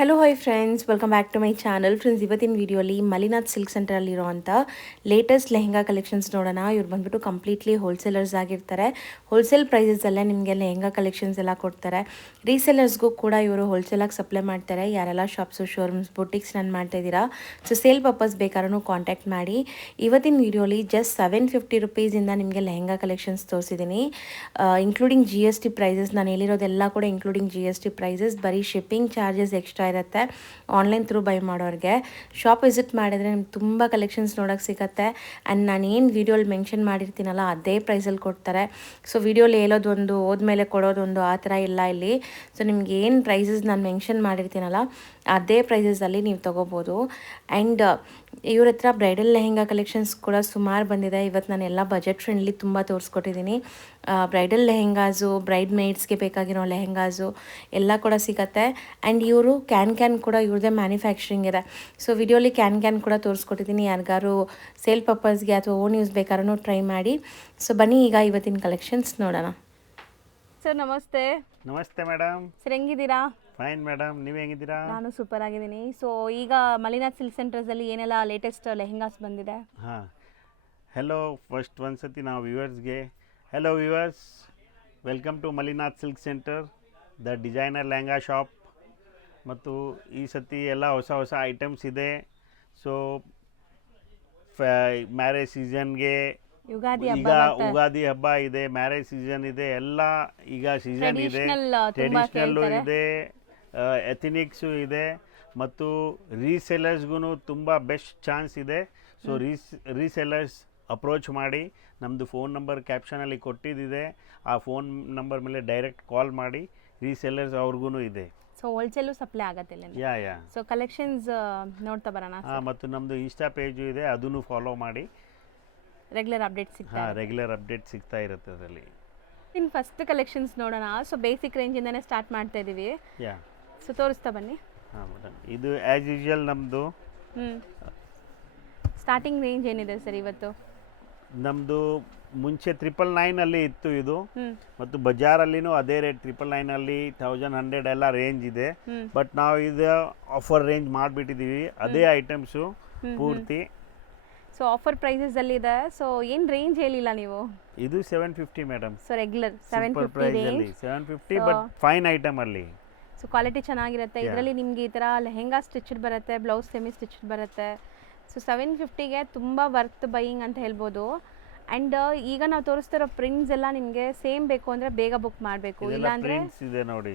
Hello hi friends, welcome back to my channel. Friends, ಇವತ್ತಿನ ವಿಡಿಯೋಲಿ Malinath silk ಸೆಂಟರಲ್ಲಿರುವಂಥ latest lehenga collections ನೋಡೋಣ. ಇವ್ರು ಬಂದ್ಬಿಟ್ಟು ಕಂಪ್ಲೀಟ್ಲಿ ಹೋಲ್ಸೇಲರ್ಸ್ ಆಗಿರ್ತಾರೆ. ಹೋಲ್ಸೇಲ್ ಪ್ರೈಸಸಲ್ಲೇ ನಿಮಗೆ ಲೆಹೆಂಗಾ ಕಲೆಕ್ಷನ್ಸ್ ಎಲ್ಲ ಕೊಡ್ತಾರೆ. ರೀಸೇಲರ್ಸ್ಗೂ ಕೂಡ ಇವರು ಹೋಲ್ಸೇಲಾಗಿ ಸಪ್ಲೈ ಮಾಡ್ತಾರೆ. ಯಾರೆಲ್ಲ ಶಾಪ್ಸು, ಶೋರೂಮ್ಸ್, ಬುಟಿಕ್ಸ್ ರನ್ ಮಾಡ್ತಾ ಇದ್ದೀರಾ, ಸೊ ಸೇಲ್ ಪರ್ಪಸ್ ಬೇಕಾದ್ರೂ ಕಾಂಟ್ಯಾಕ್ಟ್ ಮಾಡಿ. ಇವತ್ತಿನ ವಿಡಿಯೋಲಿ ಜಸ್ಟ್ 750 ರುಪೀಸಿಂದ ನಿಮಗೆ ಲೆಹೆಂಗಾ ಕಲೆಕ್ಷನ್ಸ್ ತೋರಿಸಿದ್ದೀನಿ, including G S T prices. ನಾನು ಹೇಳಿರೋದೆಲ್ಲ ಕೂಡ including G S T prices. ಬರೀ ಶಿಪ್ಪಿಂಗ್ ಚಾರ್ಜಸ್ ಎಕ್ಸ್ಟ್ರಾ ಇರುತ್ತೆ ಆನ್ಲೈನ್ ಥ್ರೂ ಬೈ ಮಾಡೋರಿಗೆ. ಶಾಪ್ ವಿಸಿಟ್ ಮಾಡಿದರೆ ನಿಮ್ಗೆ ತುಂಬ ಕಲೆಕ್ಷನ್ಸ್ ನೋಡೋಕ್ಕೆ ಸಿಗುತ್ತೆ. ಆ್ಯಂಡ್ ನಾನು ಏನು ವೀಡಿಯೋಲಿ ಮೆನ್ಷನ್ ಮಾಡಿರ್ತೀನಲ್ಲ ಅದೇ ಪ್ರೈಸಲ್ಲಿ ಕೊಡ್ತಾರೆ. ಸೊ ವೀಡಿಯೋಲಿ ಹೇಳೋದೊಂದು ಹೋದ್ಮೇಲೆ ಕೊಡೋದೊಂದು ಆ ಥರ ಇಲ್ಲ ಇಲ್ಲಿ. ಸೊ ನಿಮ್ಗೆ ಏನು ಪ್ರೈಸಸ್ ನಾನು ಮೆನ್ಷನ್ ಮಾಡಿರ್ತೀನಲ್ಲ ಅದೇ ಪ್ರೈಸಸಲ್ಲಿ ನೀವು ತೊಗೋಬೋದು. ಆ್ಯಂಡ್ ಇವ್ರ ಹತ್ರ ಬ್ರೈಡಲ್ ಲೆಹೆಂಗಾ ಕಲೆಕ್ಷನ್ಸ್ ಕೂಡ ಸುಮಾರು ಬಂದಿದೆ. ಇವತ್ತು ನಾನು ಎಲ್ಲ ಬಜೆಟ್ ಫ್ರೆಂಡ್ಲಿ ತುಂಬ ತೋರಿಸ್ಕೊಟ್ಟಿದ್ದೀನಿ. ಬ್ರೈಡಲ್ ಲೆಹೆಂಗಾಸು, ಬ್ರೈಡ್ ಮೇಡ್ಸ್ಗೆ ಬೇಕಾಗಿರೋ ಲೆಹೆಂಗಾಸು ಎಲ್ಲ ಕೂಡ ಸಿಗುತ್ತೆ. ಆ್ಯಂಡ್ ಇವರು ಕ್ಯಾನ್ ಕೂಡ ಇವ್ರದ್ದೇ ಮ್ಯಾನುಫ್ಯಾಕ್ಚರಿಂಗ್ ಇದೆ. ಸೊ ವಿಡಿಯೋಲಿ ಕ್ಯಾನ್ ಕೂಡ ತೋರಿಸ್ಕೊಟ್ಟಿದ್ದೀನಿ. ಯಾರಿಗಾರು ಸೇಲ್ ಪರ್ಪಸ್ಗೆ ಅಥವಾ ಓನ್ ಯೂಸ್ ಬೇಕಾದ್ರೂ ಟ್ರೈ ಮಾಡಿ. ಸೊ ಬನ್ನಿ ಈಗ ಇವತ್ತಿನ ಕಲೆಕ್ಷನ್ಸ್ ನೋಡೋಣ. ಸರ್ ನಮಸ್ತೆ. ನಮಸ್ತೆ ಮೇಡಮ್. ಸರ್ ಹೆಂಗಿದ್ದೀರಾ? ಫೈನ್ ಮೇಡಮ್, ನೀವು ಹೆಂಗಿದ್ದೀರಾ? ನಾನು ಸೂಪರ್ ಆಗಿದ್ದೀನಿ. ಸೊ ಈಗ ಮಲಿನಾಥ್ ಸಿಲ್ಕ್ ಸೆಂಟರ್ಸಲ್ಲಿ ಏನೆಲ್ಲ ಲೇಟೆಸ್ಟ್ ಲೆಹೆಂಗಾಸ್ ಬಂದಿದೆ? ಹಾಂ, ಹೆಲೋ. ಫಸ್ಟ್ ಒಂದ್ಸತಿ ನಾವು ವ್ಯೂವರ್ಸ್ಗೆ hello viewers, welcome to Malinath silk centre, the designer lehenga shop. ಮತ್ತು ಈ ಸತಿ ಎಲ್ಲ ಹೊಸ ಹೊಸ ಐಟಮ್ಸ್ ಇದೆ. ಸೊ ಮ್ಯಾರೇಜ್ ಸೀಸನ್ಗೆ ಈಗ ಉಗಾದಿ ಹಬ್ಬ ಇದೆ, ಮ್ಯಾರೇಜ್ ಸೀಸನ್ ಇದೆ, ಎಲ್ಲ ಈಗ ಸೀಸನ್ ಇದೆ. ಟ್ರೆಡಿಷ್ನಲ್ಲು ಇದೆ, ಎಥಿನಿಕ್ಸು ಇದೆ, ಮತ್ತು ರೀಸೆಲರ್ಸ್ಗೂ ತುಂಬ ಬೆಸ್ಟ್ ಚಾನ್ಸ್ ಇದೆ. ಸೊ ರೀಸೆಲರ್ಸ್ ಅಪ್ರೋಚ್ ಮಾಡಿ. ನಮ್ಮದು ಫೋನ್ ನಂಬರ್ ಕ್ಯಾಪ್ಷನಲ್ಲಿ ಕೊಟ್ಟಿದ್ದಿದೆ. ಆ ಫೋನ್ ನಂಬರ್ ಮೇಲೆ ಡೈರೆಕ್ಟ್ ಕಾಲ್ ಮಾಡಿ. ರೀಸೆಲರ್ಸ್ ಅವ್ರಿಗೂ ಇದೆ. ಸೊ ಹೋಲ್ಸೇಲು ಸಪ್ಲೈ ಆಗುತ್ತೆ. ಯಾ ಸೊ ಕಲೆಕ್ಷನ್ಸ್ ನೋಡ್ತಾ ಬರೋಣ. ಮತ್ತು ನಮ್ಮದು ಇನ್ಸ್ಟಾ ಪೇಜು ಇದೆ, ಅದನ್ನು ಫಾಲೋ ಮಾಡಿ. ರೆಗ್ಯುಲರ್ ಅಪ್ಡೇಟ್ ಸಿಗ್ತಾ ರೆಗ್ಯುಲರ್ ಅಪ್ಡೇಟ್ ಸಿಗ್ತಾ ಇರುತ್ತೆ ಅದರಲ್ಲಿ. ಇನ್ನು ಫಸ್ಟ್ ಕಲೆಕ್ಷನ್ಸ್ ನೋಡೋಣ. ಸೊ ಬೇಸಿಕ್ ರೇಂಜಿಂದನೇ ಸ್ಟಾರ್ಟ್ ಮಾಡ್ತಾ ಇದ್ದೀವಿ. ಯಾ, ಸೊ ತೋರಿಸ್ತಾ ಬನ್ನಿ. ಹಾಂ ಮೇಡಮ್, ಇದು ಆ್ಯಸ್ ಯೂಶುವಲ್ ನಮ್ಮದು ಸ್ಟಾರ್ಟಿಂಗ್ ರೇಂಜ್ ಏನಿದೆ ಸರ್ ಇವತ್ತು? ನಮ್ಮದು ಮುಂಚೆ 999 ಇತ್ತು ಇದು, ಮತ್ತು ಬಜಾರಲ್ಲಿನೂ ಅದೇ ರೇಟ್ 999, 1100 ಎಲ್ಲ ರೇಂಜ್ ಇದೆ. ಬಟ್ ನಾವು ಇದು ಆಫರ್ ರೇಂಜ್ ಮಾಡಿಬಿಟ್ಟಿದ್ದೀವಿ, ಅದೇ ಐಟಮ್ಸು ಪೂರ್ತಿ. ಸೊ ಆಫರ್ ಪ್ರೈಸಸ್ ಅಲ್ಲಿ ಇದೆ. ಸೊ ಏನು ರೇಂಜ್ ಹೇಳಿಲ್ಲ ನೀವು? ಇದು 750 madam. So regular super price ಅಲ್ಲಿ 750, ಬಟ್ ಫೈನ್ ಐಟಮ್ ಅಲ್ಲಿ. ಸೊ ಕ್ವಾಲಿಟಿ ಚೆನ್ನಾಗಿರುತ್ತೆ. ಇದರಲ್ಲಿ ನಿಮಗೆ ಈ ಥರ ಲೆಹೆಂಗಾ ಸ್ಟಿಚ್ಡ್ ಬರುತ್ತೆ, ಬ್ಲೌಸ್ ಸೆಮಿ ಸ್ಟಿಚ್ಡ್ ಬರುತ್ತೆ. ಸೊ 750ಗೆ ತುಂಬ ವರ್ತ್ ಬೈಯಿಂಗ್ ಅಂತ ಹೇಳ್ಬೋದು. ಆ್ಯಂಡ್ ಈಗ ನಾವು ತೋರಿಸ್ತಿರೋ ಪ್ರಿಂಟ್ಸ್ ಎಲ್ಲ ನಿಮಗೆ ಸೇಮ್ ಬೇಕು ಅಂದರೆ ಬೇಗ ಬುಕ್ ಮಾಡಬೇಕು, ಇಲ್ಲಾಂದರೆ ಇದೆ ನೋಡಿ,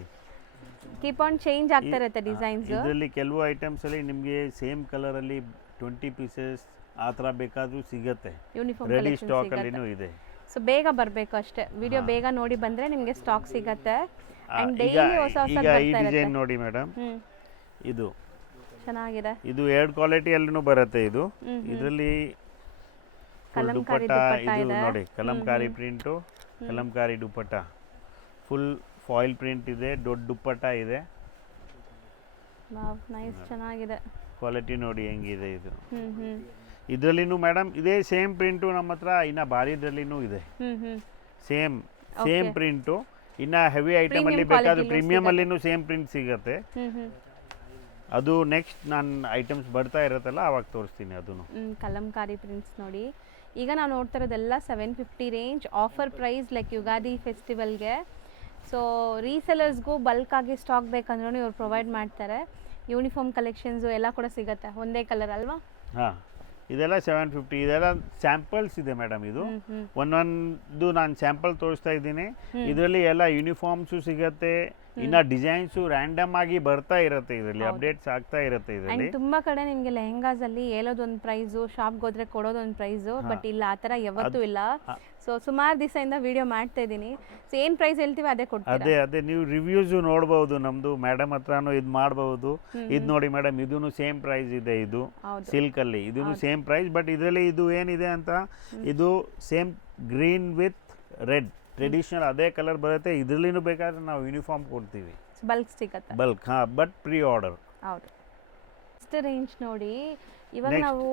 ಕೀಪ್ ಆನ್ ಚೇಂಜ್ ಆಗ್ತಾ ಇರುತ್ತೆ ಡಿಸೈನ್ಸ್. ಇದರಲ್ಲಿ ಕೆಲವು ಐಟಮ್ಸ್ ಅಲ್ಲಿ ನಿಮಗೆ ಸೇಮ್ ಕಲರ್ ಅಲ್ಲಿ 20 ಪೀಸಸ್ ಆ ಥರ ಬೇಕಾದರೂ ಸಿಗುತ್ತೆ. ಯೂನಿಫಾರ್ಮ್ ರೆಡಿ ಸ್ಟಾಕ್ ಅಲ್ಲಿನೂ ಇದೆ. ಸೊ ಬೇಗ ಬರಬೇಕು ಅಷ್ಟೇ. ವಿಡಿಯೋ ಬೇಗ ನೋಡಿ ಬಂದರೆ ನಿಮಗೆ ಸ್ಟಾಕ್ ಸಿಗುತ್ತೆ. ಆ್ಯಂಡ್ ಡೈಲಿ ಹೊಸ ಹೊಸ ಈಗ ಈ ಡಿಸೈನ್ ನೋಡಿ ಮೇಡಮ್, ಇದು ಚೆನ್ನಾಗಿದೆ. ಇದು 2 ಕ್ವಾಲಿಟಿಯಲ್ಲೂ ಬರುತ್ತೆ. ಇದು ಇದರಲ್ಲಿ ಕಲಂಕಾರಿ ದುಪಟ್ಟ, ಇದು ನೋಡಿ Kalamkari print, Kalamkari dupatta, full foil print ಇದೆ, ದೊಡ್ಡ ದುಪಟ್ಟ ಇದೆ. ನೈಸ್, ಚೆನ್ನಾಗಿದೆ. ಕ್ವಾಲಿಟಿ ನೋಡಿ ಹೆಂಗಿದೆ ಇದು. ಇದರಲ್ಲಿನೂ ಮೇಡಮ್ ಇದೇ ಸೇಮ್ ಪ್ರಿಂಟು ನಮ್ಮ ಹತ್ರ ಇನ್ನು ಭಾರಿದ್ರಲ್ಲಿನೂ ಇದೆ. Same print. ಇನ್ನು ಹೆವಿ ಐಟಮ್ ಅಲ್ಲಿ ಬೇಕಾದ್ರೆ ಪ್ರೀಮಿಯಂ ಅಲ್ಲಿನೂ ಸೇಮ್ ಪ್ರಿಂಟ್ ಸಿಗುತ್ತೆ. ಅದು ನೆಕ್ಸ್ಟ್ ನಾನು ಐಟಮ್ಸ್ ಬರ್ತಾ ಇರುತ್ತಲ್ಲ ಅವಾಗ ತೋರಿಸ್ತೀನಿ. ಅದನ್ನು ಕಲಂಕಾರಿ ಪ್ರಿಂಟ್ಸ್ ನೋಡಿ. ಈಗ ನಾವು ನೋಡ್ತಾ ಇರೋದೆಲ್ಲ 750 range offer price, like Ugadi ಫೆಸ್ಟಿವಲ್ಗೆ. ಸೊ ರೀಸೆಲರ್ಸ್ಗೂ ಬಲ್ಕಾಗಿ ಸ್ಟಾಕ್ ಬೇಕಂದ್ರೂ ಇವ್ರು ಪ್ರೊವೈಡ್ ಮಾಡ್ತಾರೆ. ಯೂನಿಫಾರ್ಮ್ ಕಲೆಕ್ಷನ್ಸು ಎಲ್ಲ ಕೂಡ ಸಿಗುತ್ತೆ, ಒಂದೇ ಕಲರ್ ಅಲ್ವಾ? ಹಾಂ, ಇದೆಲ್ಲ 750. ಇದೆಲ್ಲ ಸ್ಯಾಂಪಲ್ಸ್ ಇದೆ ಮೇಡಮ್. ಇದು ಒಂದೊಂದು ನಾನು ಸ್ಯಾಂಪಲ್ ತೋರಿಸ್ತಾ ಇದ್ದೀನಿ. ಇದರಲ್ಲಿ ಎಲ್ಲ ಯೂನಿಫಾರ್ಮ್ಸು ಸಿಗುತ್ತೆ. ಇನ್ನು ಡಿಸೈನ್ಸು ರ್ಯಾಂಡಮ್ ಆಗಿ ಬರ್ತಾ ಇರುತ್ತೆ, ಇದರಲ್ಲಿ ಅಪ್ಡೇಟ್ಸ್ ಆಗ್ತಾ ಇರುತ್ತೆ. ಇದರಲ್ಲಿ ತುಂಬಾ ಕಡೆ ನಿಮಗೆ ಲೆಹೆಂಗಾಸ್ ಅಲ್ಲಿ ಹೇಳೋದೊಂದು ಪ್ರೈಸು, ಶಾಪ್ಗೆ ಹೋದ್ರೆ ಕೊಡೋದೊಂದು ಪ್ರೈಸು, ಬಟ್ ಇಲ್ಲ ಆ ಥರ ಯಾವತ್ತೂ ಇಲ್ಲ. ಸೊ ಸುಮಾರು ದಿವಸದಿಂದ ವಿಡಿಯೋ ಮಾಡ್ತಾ ಇದ್ದೀನಿ. ಸೊ ಏನು ಪ್ರೈಸ್ ಹೇಳ್ತೀವಿ ಅದೇ ಕೊಡ್ತೀವಿ. ಅದೇ ನೀವು ರಿವ್ಯೂಸು ನೋಡ್ಬೋದು. ನಮ್ಮದು ಮೇಡಮ್ ಹತ್ರನೂ ಇದು ಮಾಡ್ಬೋದು. ಇದು ನೋಡಿ ಮೇಡಮ್, ಇದೂ ಸೇಮ್ ಪ್ರೈಸ್ ಇದೆ. ಇದು ಸಿಲ್ಕಲ್ಲಿ ಇದೂ ಸೇಮ್ ಪ್ರೈಸ್. ಬಟ್ ಇದರಲ್ಲಿ ಇದು ಏನಿದೆ ಅಂತ, ಇದು same green with red traditional ಅದೇ ಕಲರ್ ಬರುತ್ತೆ. ಇದರಲ್ಲಿನೂ ಬೇಕಾದ್ರೆ ನಾವು ಯೂನಿಫಾರ್ಮ್ ಕೊಡ್ತೀವಿ, ಬಲ್ಕ್ ಸಿಗುತ್ತೆ. ಬಲ್ಕ್, ಹಾಂ, ಬಟ್ ಪ್ರೀ ಆರ್ಡರ್. ಹೌದು. ಇಷ್ಟು ರೇಂಜ್ ನೋಡಿ. ಇವಾಗ ನಾವು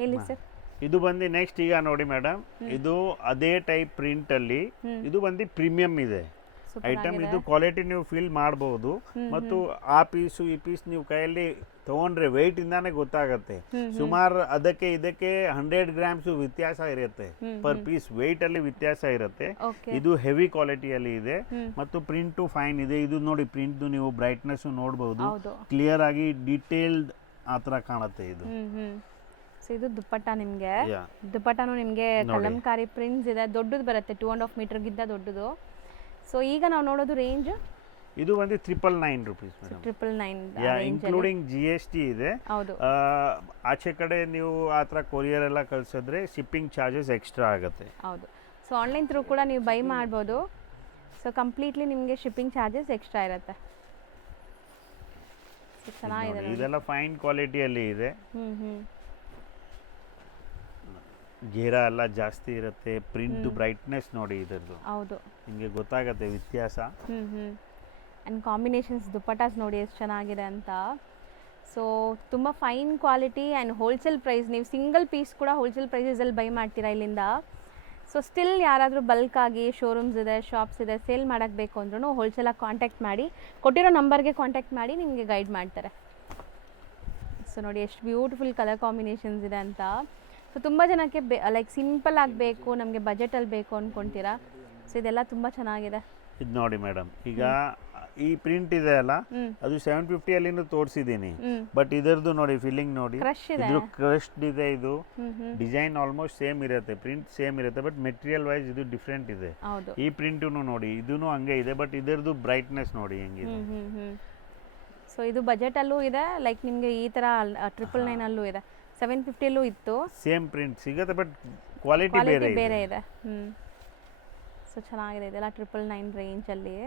ಹೇಳಿ ಸರ್. ಇದು ಬಂದು ನೆಕ್ಸ್ಟ್ ಈಗ ನೋಡಿ ಮೇಡಮ್, ಇದು ಅದೇ ಟೈಪ್ ಪ್ರಿಂಟಲ್ಲಿ ಇದು ಬಂದು ಪ್ರೀಮಿಯಂ ಇದೆ. ಐಟಮ್ ಇದು ಕ್ವಾಲಿಟಿ ನೀವು ಫೀಲ್ ಮಾಡಬಹುದು ಮತ್ತು ಆ ಪೀಸು ಈ ಪೀಸ್ ನೀವು ಕೈಯಲ್ಲಿ ತಗೊಂಡ್ರೆ ವೆಯ್ಟ್ ಇಂದಾನೆ ಗೊತ್ತಾಗತ್ತೆ. ಸುಮಾರು ಅದಕ್ಕೆ ಇದಕ್ಕೆ 100 ಗ್ರಾಮ್ಸ್ ವ್ಯತ್ಯಾಸ ಇರುತ್ತೆ, ಪರ್ ಪೀಸ್ ವೆಯ್ಟ್ ಅಲ್ಲಿ ವ್ಯತ್ಯಾಸ ಇರುತ್ತೆ. ಇದು ಹೆವಿ ಕ್ವಾಲಿಟಿಯಲ್ಲಿ ಇದೆ ಮತ್ತು ಪ್ರಿಂಟು ಫೈನ್ ಇದೆ. ಇದು ನೋಡಿ ಪ್ರಿಂಟ್ ನೀವು ಬ್ರೈಟ್ನೆಸ್ ನೋಡಬಹುದು, ಕ್ಲಿಯರ್ ಆಗಿ ಡೀಟೇಲ್ಡ್ ಆ ಥರ ಕಾಣುತ್ತೆ ಇದು. ಸೊ ಇದು ದುಪ್ಪಟ್ಟ, ನಿಮಗೆ ದುಪ್ಪಟ್ಟನು ನಿಮಗೆ ಕಲಂಕಾರಿ ಪ್ರಿಂಟ್ಸ್ ಇದೆ, ದೊಡ್ಡದು ಬರುತ್ತೆ, 2.5 ಮೀಟರ್ಗಿಂತ ದೊಡ್ಡದು. ಸೊ ಈಗ ನಾವು ನೋಡೋದು ರೇಂಜ್ ಇದು ಒಂದು 999 ರೂಪೀಸ್ ಮೇಡಮ್. 999 ಇನ್ಕ್ಲೂಡಿಂಗ್ GST ಇದೆ. ಆಚೆ ಕಡೆ ನೀವು ಆ ಥರ ಕೊರಿಯರ್ ಎಲ್ಲ ಕಳಿಸಿದ್ರೆ ಶಿಪ್ಪಿಂಗ್ ಚಾರ್ಜಸ್ ಎಕ್ಸ್ಟ್ರಾ ಆಗುತ್ತೆ. ಹೌದು. ಸೊ ಆನ್ಲೈನ್ ಥ್ರೂ ಕೂಡ ನೀವು ಬೈ ಮಾಡ್ಬೋದು. ಸೊ ಕಂಪ್ಲೀಟ್ಲಿ ನಿಮಗೆ ಶಿಪ್ಪಿಂಗ್ ಚಾರ್ಜಸ್ ಎಕ್ಸ್ಟ್ರಾ ಇರುತ್ತೆ. ಚೆನ್ನಾಗಿದೆ, ಇದೆಲ್ಲ ಫೈನ್ ಕ್ವಾಲಿಟಿಯಲ್ಲಿ ಇದೆ. ಗೇರಾ ಎಲ್ಲ ಜಾಸ್ತಿ ಇರುತ್ತೆ. ಪ್ರಿಂಟ್ ಬ್ರೈಟ್ನೆಸ್ ನೋಡಿ ಇದರದ್ದು, ಹೌದು, ನಿಮಗೆ ಗೊತ್ತಾಗುತ್ತೆ ವ್ಯತ್ಯಾಸ. ಆ್ಯಂಡ್ ಕಾಂಬಿನೇಷನ್ಸ್ ದುಪ್ಪಟಾಸ್ ನೋಡಿ ಎಷ್ಟು ಚೆನ್ನಾಗಿದೆ ಅಂತ. ಸೊ ತುಂಬ fine quality and wholesale price. ನೀವು ಸಿಂಗಲ್ ಪೀಸ್ ಕೂಡ ಹೋಲ್ಸೇಲ್ ಪ್ರೈಸಸಲ್ಲಿ ಬೈ ಮಾಡ್ತೀರಾ ಇಲ್ಲಿಂದ. ಸೊ ಸ್ಟಿಲ್ ಯಾರಾದರೂ ಬಲ್ಕಾಗಿ ಶೋರೂಮ್ಸ್ ಇದೆ, ಶಾಪ್ಸ್ ಇದೆ, ಸೇಲ್ ಮಾಡೋಕ್ಕೆ ಬೇಕು ಅಂದ್ರೂ ಹೋಲ್ಸೇಲಾಗಿ ಕಾಂಟ್ಯಾಕ್ಟ್ ಮಾಡಿ, ಕೊಟ್ಟಿರೋ ನಂಬರ್ಗೆ ಕಾಂಟ್ಯಾಕ್ಟ್ ಮಾಡಿ ನಿಮಗೆ ಗೈಡ್ ಮಾಡ್ತಾರೆ. ಸೊ ನೋಡಿ ಎಷ್ಟು ಬ್ಯೂಟಿಫುಲ್ ಕಲರ್ ಕಾಂಬಿನೇಷನ್ಸ್ ಇದೆ ಅಂತ. ಸೊ ತುಂಬ ಜನಕ್ಕೆ ಲೈಕ್ ಸಿಂಪಲ್ ಆಗಬೇಕು, ನಮಗೆ ಬಜೆಟಲ್ಲಿ ಬೇಕು ಅಂದ್ಕೊಳ್ತೀರಾ. ಸೊ ಇದೆಲ್ಲ ತುಂಬ ಚೆನ್ನಾಗಿದೆ. ಇದು ನೋಡಿ ಮೇಡಮ್, ಈಗ ಈ ಪ್ರಿಂಟ್ ಇದೆ ಅಲ್ಲ, ಅದು 750 ಅಲ್ಲಿನೂ ತೋರಿಸಿದ್ದೀನಿ. ಬಟ್ ಇದರದ್ದು ನೋಡಿ ಫೀಲಿಂಗ್ ನೋಡಿ, ಇದು ಕ್ರಶ್ಡ್ ಇದೆ. ಇದು ಡಿಸೈನ್ ಆಲ್ಮೋಸ್ಟ್ ಸೇಮ್ ಇರುತ್ತೆ, ಪ್ರಿಂಟ್ ಸೇಮ್ ಇರುತ್ತೆ, ಬಟ್ ಮೆಟೀರಿಯಲ್ ವೈಸ್ ಇದು ಡಿಫ್ರೆಂಟ್ ಇದೆ. ಈ ಪ್ರಿಂಟನ್ನು ನೋಡಿ, ಇದೂ ಹಂಗೆ ಇದೆ, ಬಟ್ ಇದರದ್ದು ಬ್ರೈಟ್ನೆಸ್ ನೋಡಿ ಹೆಂಗಿದೆ. ಸೊ ಇದು ಬಜೆಟಲ್ಲೂ ಇದೆ, ಲೈಕ್ ನಿಮಗೆ ಈ ಥರ 999 ಅಲ್ಲೂ ಇದೆ, 750 ಅಲ್ಲೂ ಇತ್ತು. ಸೇಮ್ ಪ್ರಿಂಟ್ ಸಿಗುತ್ತೆ, ಬಟ್ ಕ್ವಾಲಿಟಿ ಬೇರೆ ಇದೆ. ಸೊ ಚೆನ್ನಾಗಿದೆ, ಇದೆಲ್ಲ 999 ರೇಂಜಲ್ಲಿ.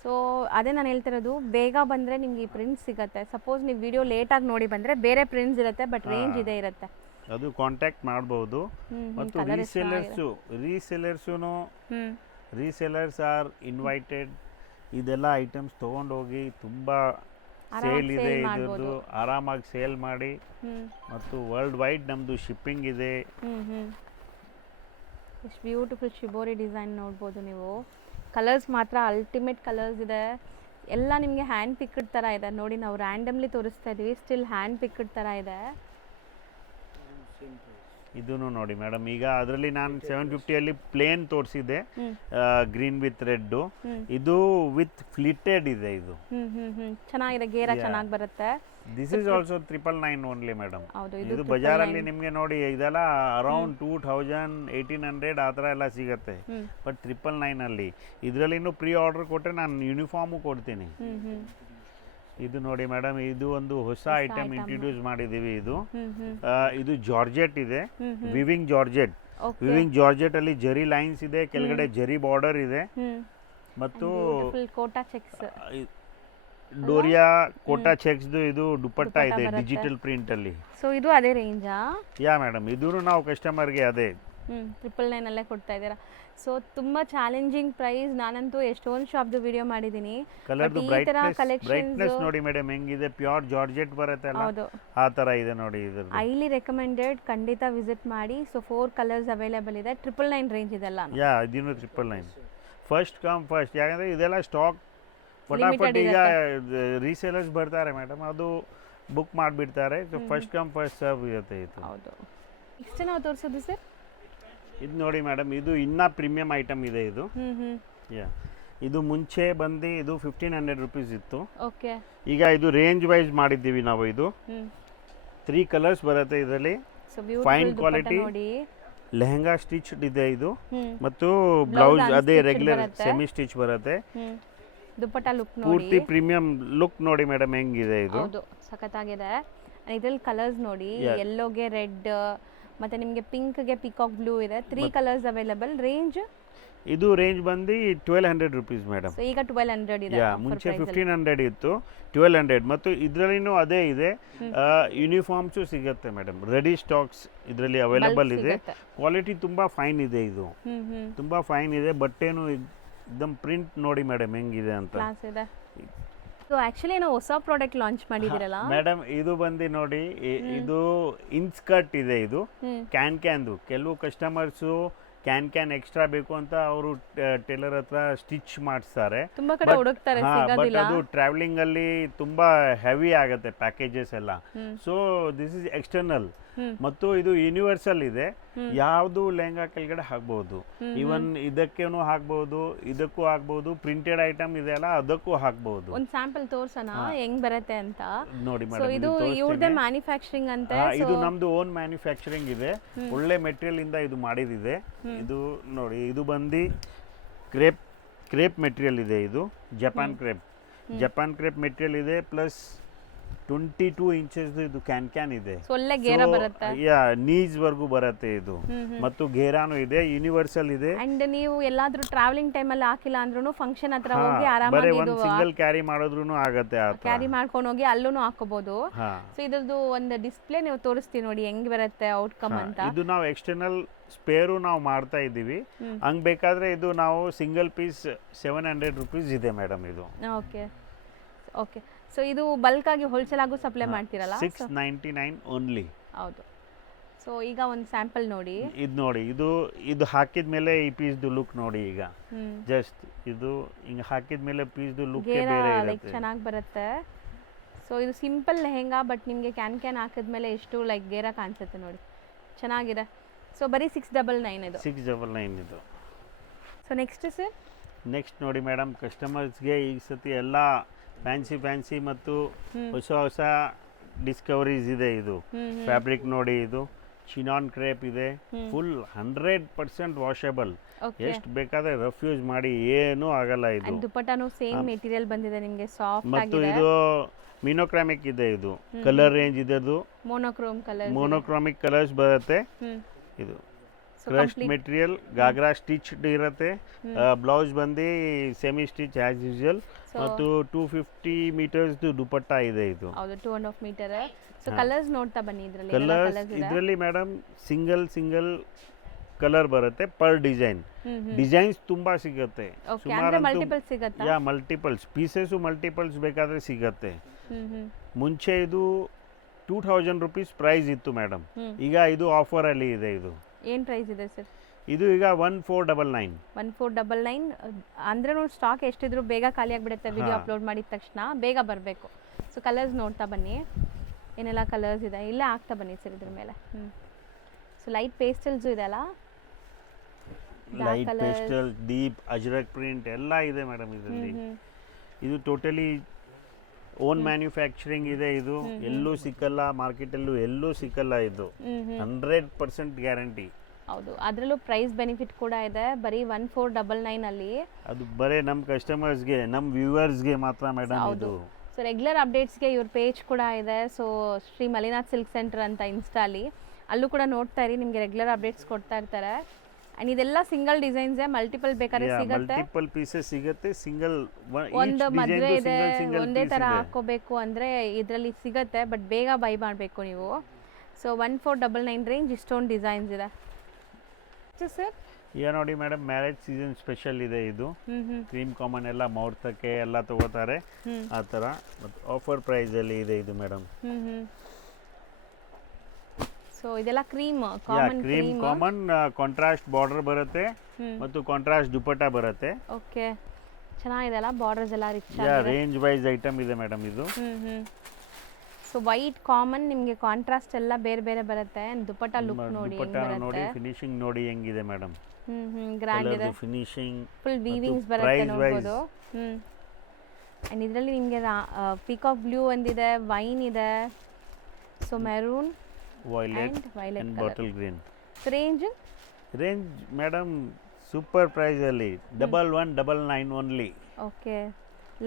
ಸೊ ಅದೇ ನಾನು ಹೇಳ್ತಿರೋದು, ಬೇಗ ಬಂದರೆ ನಿಮ್ಗೆ ಈ ಪ್ರಿಂಟ್ಸ್ ಸಿಗುತ್ತೆ. ಸಪೋಸ್ ನೀವು ವಿಡಿಯೋ ಲೇಟಾಗಿ ನೋಡಿ ಬಂದರೆ ಬೇರೆ ಪ್ರಿಂಟ್ಸ್ ಇರುತ್ತೆ, ಬಟ್ ರೇಂಜ್ ಇದೇ ಇರುತ್ತೆ. ಅದು ಕಾಂಟ್ಯಾಕ್ಟ್ ಮಾಡಬಹುದು. ಮತ್ತು ರೀಸೆಲರ್ಸ್ ಆರ್ ಇನ್ವೈಟೆಡ್. ಇದೆಲ್ಲ ಐಟಮ್ಸ್ ತೊಗೊಂಡೋಗಿ ತುಂಬ ಸೇಲ್ ಇದೆ, ಇದ್ರದ್ದು ಆರಾಮಾಗಿ ಸೇಲ್ ಮಾಡಿ. ಮತ್ತು ವರ್ಲ್ಡ್ ವೈಡ್ ನಮ್ಮದು ಶಿಪ್ಪಿಂಗ್ ಇದೆ. ಎಷ್ಟು ಬ್ಯೂಟಿಫುಲ್ ಶಿಬೋರಿ ಡಿಸೈನ್ ನೋಡ್ಬೋದು ನೀವು. ಕಲರ್ಸ್ ಮಾತ್ರ ಅಲ್ಟಿಮೇಟ್ ಕಲರ್ಸ್ ಇದೆ. ಎಲ್ಲ ನಿಮಗೆ ಹ್ಯಾಂಡ್ ಪಿಕ್ಡ್ ಥರ ಇದೆ ನೋಡಿ. ನಾವು ರ್ಯಾಂಡಮ್ಲಿ ತೋರಿಸ್ತಾ ಇದ್ದೀವಿ, ಸ್ಟಿಲ್ ಹ್ಯಾಂಡ್ ಪಿಕ್ಡ್ ಥರ ಇದೆ. ಇದನ್ನು ನೋಡಿ ಮೇಡಮ್, ಈಗ ಅದರಲ್ಲಿ ನಾನು 750 ಪ್ಲೇನ್ ತೋರಿಸಿದೆ, ಗ್ರೀನ್ ವಿತ್ ರೆಡ್. ಇದು ವಿತ್ ಫ್ಲಿಟೆಡ್ ಇದೆ. ಇದು ಚೆನ್ನಾಗಿದೆ, ಗೇರಾ ಚೆನ್ನಾಗಿ ಬರುತ್ತೆ. This is also 999 only madam. ಇದು ಬಜಾರಲ್ಲಿ ನಿಮಗೆ ನೋಡಿ ಇದೆಲ್ಲ ಅರೌಂಡ್ 2000 1800 ಆ ಥರ ಎಲ್ಲ ಸಿಗುತ್ತೆ. ಬಟ್ 999 ಅಲ್ಲಿ ಇದರಲ್ಲಿ ಪ್ರೀ ಆರ್ಡರ್ ಕೊಟ್ಟರೆ ನಾನು ಯೂನಿಫಾರ್ಮು ಕೊಡ್ತೀನಿ. ಇದು ನೋಡಿ ಮೇಡಮ್, ಇದು ಒಂದು ಹೊಸ ಐಟಮ್ ಇಂಟ್ರೊಡ್ಯೂಸ್ ಮಾಡಿದ್ದೀವಿ. ಇದು ಜಾರ್ಜೆಟ್ ಇದೆ, ವಿವಿಂಗ್ ಜಾರ್ಜೆಟ್ ಅಲ್ಲಿ ಜರಿ ಲೈನ್ಸ್ ಇದೆ, ಕೆಳಗಡೆ ಜರಿ ಬಾರ್ಡರ್ ಇದೆ, ಮತ್ತು ಕೋಟಾ ಚೆಕ್ಸ್, ಡೋರಿಯಾ ಕೋಟಾ ಚೆಕ್ಸ್ ಇದು ದುಪ್ಪಟ್ಟ ಇದೆ ಡಿಜಿಟಲ್ ಪ್ರಿಂಟ್ ಅಲ್ಲಿ. ಸೊ ಇದು ಅದೇ ರೇಂಜಾ? ಯಾ ಮೇಡಮ್, ಇದು ನಾವು ಕಸ್ಟಮರ್ಗೆ ಅದೇ 999 ಅಲ್ಲೇ ಕೊಡ್ತಾ ಇದ್ದೀರಾ. ಸೊ ತುಂಬ ಚಾಲೆಂಜಿಂಗ್ ಪ್ರೈಸ್. ನಾನಂತೂ ಎಷ್ಟೊಂದು ಶಾಪ್ದು ವಿಡಿಯೋ ಮಾಡಿದ್ದೀನಿ. ಕಲರ್ದು ಬ್ರೈಟ್ನೆಸ್ ನೋಡಿ ಮೇಡಮ್ ಹೆಂಗಿದೆ, ಪ್ಯೂರ್ ಜಾರ್ಜೆಟ್ ಬರುತ್ತೆ ಅಲ್ಲ, ಆ ಥರ ಇದೆ ನೋಡಿ. ಇದು ಹೈಲಿ ರೆಕಮೆಂಡೆಡ್, ಖಂಡಿತ ವಿಸಿಟ್ ಮಾಡಿ. ಸೊ 4 ಕಲರ್ಸ್ ಅವೈಲೇಬಲ್ ಇದೆ. 999 ರೇಂಜ್ ಇದೆಲ್ಲ. ಯಾ, ಇದನ್ನು 999 ಫಸ್ಟ್ ಕಮ್ ಫಸ್ಟ್. ಯಾಕಂದರೆ ಇದೆಲ್ಲ ಸ್ಟಾಕ್ ಫಟಾಫಟ್ ಈಗ ರೀಸೇಲರ್ಸ್ ಬರ್ತಾರೆ ಮೇಡಮ್, ಅದು ಬುಕ್ ಮಾಡಿಬಿಡ್ತಾರೆ. So first come first serve ಇರುತ್ತೆ ಇದು. ಹೌದು. ನೆಕ್ಸ್ಟ್ ನಾವು ತೋರಿಸೋದು ಸರ್, ಇದು ನೋಡಿ ಮೇಡಮ್, ಇದು ಇನ್ನೂ ಪ್ರೀಮಿಯಂ ಐಟಮ್ ಇದೆ. ಇದು ಇದು ಮುಂಚೆ ಬಂದು ಇದು 1500 ರೂಪೀಸ್ ಇತ್ತು. ಓಕೆ. ಈಗ ಇದು ರೇಂಜ್ ವೈಸ್ ಮಾಡಿದ್ದೀವಿ ನಾವು. ಇದು 3 ಕಲರ್ಸ್ ಬರುತ್ತೆ ಇದರಲ್ಲಿ. ಫೈನ್ ಕ್ವಾಲಿಟಿ ಲೆಹಂಗಾ ಸ್ಟಿಚ್ಡ್ ಇದೆ ಇದು, ಮತ್ತು ಬ್ಲೌಸ್ ಅದೇ ರೆಗ್ಯುಲರ್ ಸೆಮಿ ಸ್ಟಿಚ್ ಬರುತ್ತೆ. ದುಪ್ಪಟ್ಟ ಲುಕ್ ನೋಡಿ, ಪೂರ್ತಿ ಪ್ರೀಮಿಯಂ ಲುಕ್ ನೋಡಿ ಮೇಡಮ್ ಹೆಂಗಿದೆ ಇದು. ಹೌದು, ಸಖತ್ತಾಗಿದೆ. ಇದರಲ್ಲಿ ಕಲರ್ಸ್ ನೋಡಿ, ಯೆಲ್ಲೋಗೆ ರೆಡ್, ಮತ್ತೆ ನಿಮಗೆ ಪಿಂಕ್ಗೆ ಪಿಕಾಕ್ ಬ್ಲೂ ಇದೆ. 3 ಕಲರ್ಸ್ ಅವೈಲೇಬಲ್. ರೇಂಜ್ ಇದು ರೇಂಜ್ ಬಂದು 1200 ರೂಪೀಸ್ ಮೇಡಮ್. ಈಗ 1200 ಇದೆ. ಮುಂಚೆ 1500 ಇತ್ತು, 1200. ಮತ್ತು ಇದರಲ್ಲಿನೂ ಅದೇ ಇದೆ. ಯೂನಿಫಾರ್ಮ್ಸು ಸಿಗುತ್ತೆ ಮೇಡಮ್, ರೆಡಿ ಸ್ಟಾಕ್ಸ್ ಇದರಲ್ಲಿ ಅವೈಲೇಬಲ್ ಇದೆ. ಕ್ವಾಲಿಟಿ ತುಂಬ ಫೈನ್ ಇದೆ. ಇದು ತುಂಬ ಫೈನ್ ಇದೆ. ಬಟ್ಟೆನೂ एकदम ಪ್ರಿಂಟ್ ನೋಡಿ ಮೇಡಮ್ ಹೆಂಗಿದೆ ಅಂತ. ಸೊ ಆಕ್ಚುಲಿ ನಾವು ಹೊಸ ಪ್ರಾಡಕ್ಟ್ ಲಾಂಚ್ ಮಾಡಿದಿರಲ್ಲ ಮೇಡಮ್, ಇದು ಬಂದು ನೋಡಿ, ಇದು ಇನ್ಸ್ಕರ್ಟ್ ಇದೆ. ಇದು ಕ್ಯಾನ್ದು ಕೆಲವು ಕಸ್ಟಮರ್ಸು ಕ್ಯಾನ್ ಎಕ್ಸ್ಟ್ರಾ ಬೇಕು ಅಂತ ಅವರು ಟೇಲರ್ ಹತ್ರ ಸ್ಟಿಚ್ ಮಾಡಿಸ್ತಾರೆ. ತುಂಬಾ ಕಡೆ ಹುಡುಕ್ತಾರೆ, ಬಟ್ ಸಿಗೋದಿಲ್ಲ. ಅದು ಟ್ರಾವೆಲಿಂಗ್ ಅಲ್ಲಿ ತುಂಬಾ ಹೆವಿ ಆಗುತ್ತೆ ಪ್ಯಾಕೇಜಸ್ ಎಲ್ಲ. ಸೊ ದಿಸ್ ಇಸ್ ಎಕ್ಸ್ಟರ್ನಲ್ ಮತ್ತು ಇದು ಯೂನಿವರ್ಸಲ್ ಇದೆ. ಯಾವುದು ಲೆಹಂಗಾ ಕೆಳಗಡೆ ಹಾಕ್ಬಹುದು, ಈವನ್ ಇದಕ್ಕೇನು ಹಾಕ್ಬಹುದು, ಇದಕ್ಕೂ ಹಾಕ್ಬಹುದು, ಪ್ರಿಂಟೆಡ್ ಐಟಮ್ ಇದೆಯಲ್ಲ ಅದಕ್ಕೂ ಹಾಕ್ಬಹುದು. ಒಂದು ಸ್ಯಾಂಪಲ್ ತೋರ್ಸೋಣ ಹೆಂಗ್ ಬರುತ್ತೆ ಅಂತ. ನೋಡಿ ಸೊ ಮೇಡಮ್, ಇದು ಇವ್ರದೇ ಮ್ಯಾನುಫ್ಯಾಕ್ಚರಿಂಗ್ ಅಂತೆ. ಇದು ನಮ್ದು ಓನ್ ಮ್ಯಾನುಫ್ಯಾಕ್ಚರಿಂಗ್ ಇದೆ, ಒಳ್ಳೆ ಮೆಟೀರಿಯಲ್ ಇಂದ ಇದು ಮಾಡಿದಿದೆ. ಇದು ನೋಡಿ, ಇದು ಬಂದು ಕ್ರೇಪ್ ಮೆಟೀರಿಯಲ್ ಇದೆ. ಇದು ಜಪಾನ್ ಕ್ರೇಪ್ ಮೆಟೀರಿಯಲ್ ಇದೆ. ಪ್ಲಸ್ 22 ಇಂಚಸ್ ಇದು ಕ್ಯಾನ್ ಇದೆ. ಒಳ್ಳೆ ಗೇರ ಬರುತ್ತೆ, ನೀಸ್ ವರ್ಗೂ ಬರುತ್ತೆ ಇದು. ಮತ್ತು ಗೇರಾನು ಇದೆ, ಯೂನಿವರ್ಸಲ್ ಇದೆ. ಅಂಡ್ ನೀವು ಎಲ್ಲಾದ್ರೂ ಟ್ರಾವೆಲಿಂಗ್ ಟೈಮ್ ಅಲ್ಲಿ ಹಾಕಿಲ್ಲ ಅಂದ್ರೂ ಫಂಕ್ಷನ್ ಹತ್ರ ಹೋಗಿ ಬರೀ ಆರಾಮಾಗಿ ಒಂದು ಸಿಂಗಲ್ ಕ್ಯಾರಿ ಮಾಡಿದ್ರೂ ಆಗತ್ತೆ, ಕ್ಯಾರಿ ಮಾಡ್ಕೊಂಡು ಹೋಗಿ ಅಲ್ಲೂ ಹಾಕೋಬಹುದು. ಸೊ ಇದ್ರದ್ದು ಒಂದು ಡಿಸ್ಪ್ಲೇ ನೀವು ತೋರಿಸ್ತೀವಿ ನೋಡಿ ಹೆಂಗ್ ಬರುತ್ತೆ ಔಟ್ಕಮ್ ಅಂತ. ಇದು ನಾವು ಎಕ್ಸ್ಟರ್ನಲ್ ಸ್ಪೇರು ನಾವು ಮಾಡ್ತಾ ಇದ್ದೀವಿ. ಹಂಗ್ ಬೇಕಾದ್ರೆ ಇದು ನಾವು ಸಿಂಗಲ್ ಪೀಸ್ 700 ರೂಪೀಸ್ ಇದೆ ಮೇಡಮ್ ಇದು. Okay okay. ಸೊ ಇದು ಬಲ್ಕ್ ಆಗಿ ಹೋಲ್ಸೇಲ್ ಆಗು ಸಪ್ಲೈ ಮಾಡ್ತೀರಲ್ಲ? 699 ಓನ್ಲಿ. ಹೌದು. ಸೊ ಈಗ ಒಂದು ಸ್ಯಾಂಪಲ್ ನೋಡಿ. ಇದು ನೋಡಿ, ಇದು ಹಾಕಿದ ಮೇಲೆ ಈ ಪೀಸ್ದು ಲುಕ್ ನೋಡಿ. ಈಗ ಜಸ್ಟ್ ಇದು ಹಿಂಗೆ ಹಾಕಿದ ಮೇಲೆ ಪೀಸ್ದು ಲುಕ್ ಬೇರೆ ಇರುತ್ತೆ, ಚೆನ್ನಾಗಿ ಬರುತ್ತೆ. ಸೊ ಇದು ಸಿಂಪಲ್ ಲೆಹೆಂಗಾ, ಬಟ್ ನಿಮಗೆ ಕ್ಯಾನ್ ಹಾಕಿದ್ಮೇಲೆ ಎಷ್ಟು ಲೈಕ್ ಗೇರ ಕಾಣಿಸುತ್ತೆ ನೋಡಿ, ಚೆನ್ನಾಗಿದೆ. ಸೊ ಬರೀ 699 ಇದು. 699 ಇದು. So next sir? ನೆಕ್ಸ್ಟ್ ನೋಡಿ ಮೇಡಮ್, ಕಸ್ಟಮರ್ಸ್ಗೆ ಈ ಸತಿ ಎಲ್ಲ ಫ್ಯಾನ್ಸಿ ಮತ್ತು ಹೊಸ ಡಿಸ್ಕವರೀಸ್ ಇದೆ. ಇದು ಫ್ಯಾಬ್ರಿಕ್ ನೋಡಿ, ಇದು ಚಿನಾನ್ ಕ್ರೇಪ್ ಇದೆ, ಫುಲ್ 100% ವಾಷಬಲ್. ಎಷ್ಟು ಬೇಕಾದ್ರೆ ರಫ್ಯೂಸ್ ಮಾಡಿ ಏನೂ ಆಗಲ್ಲ. ಇದು ದುಪಟ್ಟಾನು ಸೇಮ್ ಮೆಟೀರಿಯಲ್ ಬಂದಿದೆ ನಿಮಗೆ, ಸಾಫ್ಟ್ ಮತ್ತು ಇದು ಮಿನೋಕ್ರಾಮಿಕ್ ಇದೆ. ಇದು ಕಲರ್ ರೇಂಜ್ ಇದೆದು ಮೋನೋಕ್ರಾಮಿಕ್ ಕಲರ್ಸ್ ಬರುತ್ತೆ. ಇದು ಕ್ರಶ್ಡ್ ಮೆಟೀರಿಯಲ್, ಗಾಗ್ರಾ ಸ್ಟಿಚ್ಡ್ ಇರುತ್ತೆ. ಬ್ಲೌಸ್ ಬಂದು ಸೆಮಿ ಸ್ಟಿಚ್ ಆಸ್ ಯೂಶುವಲ್. ಮತ್ತು 250 ಮೀಟರ್ಸ್ ದುಪಟ್ಟ ಇದೆ. ಇದು 2.5 ಮೀಟರ್. ಸೊ ಕಲರ್ಸ್ ನೋಡ್ತಾ ಬನ್ನಿ. ಇದರಲ್ಲಿ ಮೇಡಮ್ ಸಿಂಗಲ್ ಕಲರ್ ಬರುತ್ತೆ ಪರ್ ಡಿಸೈನ್ಸ್ ತುಂಬಾ ಸಿಗುತ್ತೆ. ಮಲ್ಟಿಪಲ್ಸ್ ಪೀಸಸ್ ಮಲ್ಟಿಪಲ್ಸ್ ಬೇಕಾದ್ರೆ ಸಿಗತ್ತೆ. ಮುಂಚೆ ಇದು 2000 ರೂಪೀಸ್ ಪ್ರೈಸ್ ಇತ್ತು ಮೇಡಮ್, ಈಗ ಇದು ಆಫರ್ ಅಲ್ಲಿ ಇದೆ. ಇದು ಏನು ಪ್ರೈಸ್ ಇದೆ ಸರ್? ಇದು ಈಗ 1499. 1499 ಅಂದ್ರೆ ಸ್ಟಾಕ್ ಎಷ್ಟಿದ್ರು ಬೇಗ ಖಾಲಿ ಆಗಿಬಿಡುತ್ತೆ. ವಿಡಿಯೋ ಅಪ್ಲೋಡ್ ಮಾಡಿದ ತಕ್ಷಣ ಬೇಗ ಬರಬೇಕು. ಸೊ ಕಲರ್ಸ್ ನೋಡ್ತಾ ಬನ್ನಿ, ಏನೆಲ್ಲ ಕಲರ್ಸ್ ಇದೆ ಇಲ್ಲೇ ಆಗ್ತಾ ಬನ್ನಿ ಸರ್ ಇದ್ರ ಮೇಲೆ. ಸೊ ಲೈಟ್ ಪೇಸ್ಟಲ್ಸ್ ಇದೆ ಅಲ್ಲ, light pastel, deep Ajrakh print ಎಲ್ಲ ಇದೆ ಮೇಡಮ್ ಇದರಲ್ಲಿ. ಇದು ಟೋಟಲಿ ಓನ್ ಮ್ಯಾನುಫ್ಯಾಕ್ಚರಿಂಗ್ ಇದೆ. ಇದು ಎಲ್ಲೂ ಸಿಕ್ಕಲ್ಲ, ಮಾರ್ಕೆಟಲ್ಲೂ ಎಲ್ಲೂ ಸಿಕ್ಕಲ್ಲ. ಇದು 100% ಗ್ಯಾರಂಟಿ. ಹೌದು, ಅದರಲ್ಲೂ ಪ್ರೈಸ್ ಬೆನಿಫಿಟ್ ಕೂಡ ಇದೆ. ಬರೀ 1499 ಅಲ್ಲಿ. ಅದು ಬರೀ ನಮ್ಮ ಕಸ್ಟಮರ್ಸ್ಗೆ, ನಮ್ಮ ವ್ಯೂವರ್ಸ್ಗೆ ಮಾತ್ರ ಮೇಡಮ್ ಇದು. ಸೊ ರೆಗ್ಯುಲರ್ ಅಪ್ಡೇಟ್ಸ್ಗೆ ಇವ್ರ ಪೇಜ್ ಕೂಡ ಇದೆ. ಸೊ ಶ್ರೀ ಮಲಿನಾಥ್ ಸಿಲ್ಕ್ ಸೆಂಟರ್ ಅಂತ ಇನ್ಸ್ಟಾಲಿ, ಅಲ್ಲೂ ಕೂಡ ನೋಡ್ತಾ ಇರಿ, ನಿಮಗೆ ರೆಗ್ಯುಲರ್ ಅಪ್ಡೇಟ್ಸ್ ಕೊಡ್ತಾ ಇರ್ತಾರೆ. ಅಂಡ್ ಇದೆಲ್ಲ ಸಿಂಗಲ್ ಡಿಸೈನ್ಸ್, ಮಲ್ಟಿಪಲ್ ಬೇಕಾದ್ರೆ ಸಿಗುತ್ತೆ, ಮಲ್ಟಿಪಲ್ ಪೀಸಸ್ ಸಿಗುತ್ತೆ. ಸಿಂಗಲ್ ಒಂದು ಮದುವೆ ಇದೆ ಒಂದೇ ತರ ಹಾಕೋಬೇಕು ಅಂದ್ರೆ ಇದರಲ್ಲಿ ಸಿಗುತ್ತೆ, ಬಟ್ ಬೇಗ ಬೈ ಮಾಡಬೇಕು ನೀವು. ಸೊ 1499 ರೇಂಜ್ ಇಷ್ಟೊಂದು ಡಿಸೈನ್ಸ್ ಇದೆ ಸರ್. ಈಗ ನೋಡಿ ಮೇಡಮ್, ಮ್ಯಾರೇಜ್ ಸೀಸನ್ ಸ್ಪೆಷಲ್ ಇದೆ. ಇದು ಕ್ರೀಮ್ ಕಾಮನ್ ಎಲ್ಲ ಮುಹೂರ್ತಕ್ಕೆ ಎಲ್ಲ ತಗೋತಾರೆ ಆ ಥರ, ಮತ್ತು ಆಫರ್ ಪ್ರೈಸ್ ಅಲ್ಲಿ ಇದೆ ಇದು ಮೇಡಮ್. ಸೊ ಇದೆಲ್ಲ ಕ್ರೀಮ್ ಕಾಮನ್ ಕಾಂಟ್ರಾಸ್ಟ್ ಬಾರ್ಡರ್ ಬರುತ್ತೆ ಮತ್ತು ಕಾಂಟ್ರಾಸ್ಟ್ ದುಪಟ್ಟ ಬರುತ್ತೆ. ಓಕೆ, ಚೆನ್ನಾಗಿದೆ ಅಲ್ಲ, ಬಾರ್ಡರ್ಸ್ ಎಲ್ಲ ರಿಚ್ ರೇಂಜ್ ವೈಸ್ ಐಟಮ್ ಇದೆ ಮೇಡಮ್ ಇದು. ಸೊ ವೈಟ್ ಕಾಮನ್, ನಿಮಗೆ ಕಾಂಟ್ರಾಸ್ಟ್ ಎಲ್ಲ ಬೇರೆ ಬೇರೆ ಬರುತ್ತೆ. ದುಪಟ್ಟ ಲುಕ್ ನೋಡಿ, ನೋಡಿ ಫಿನಿಶಿಂಗ್ ನೋಡಿ ಹೆಂಗಿದೆ ಮೇಡಮ್. ಗ್ರ್ಯಾಂಡ್ ಇದೆ, ಫಿನಿಶಿಂಗ್ ಫುಲ್ ವೀವಿಂಗ್ಸ್ ಬರುತ್ತೆ ನೋಡಬಹುದು. ಅಂಡ್ ಇದರಲ್ಲಿ ನಿಮಗೆ ಪೀಕಾಕ್ ಬ್ಲೂ ಒಂದಿದೆ, ವೈನ್ ಇದೆ, so maroon, violet and bottle green. range madam super price ಅಲ್ಲಿ 1199 only. okay,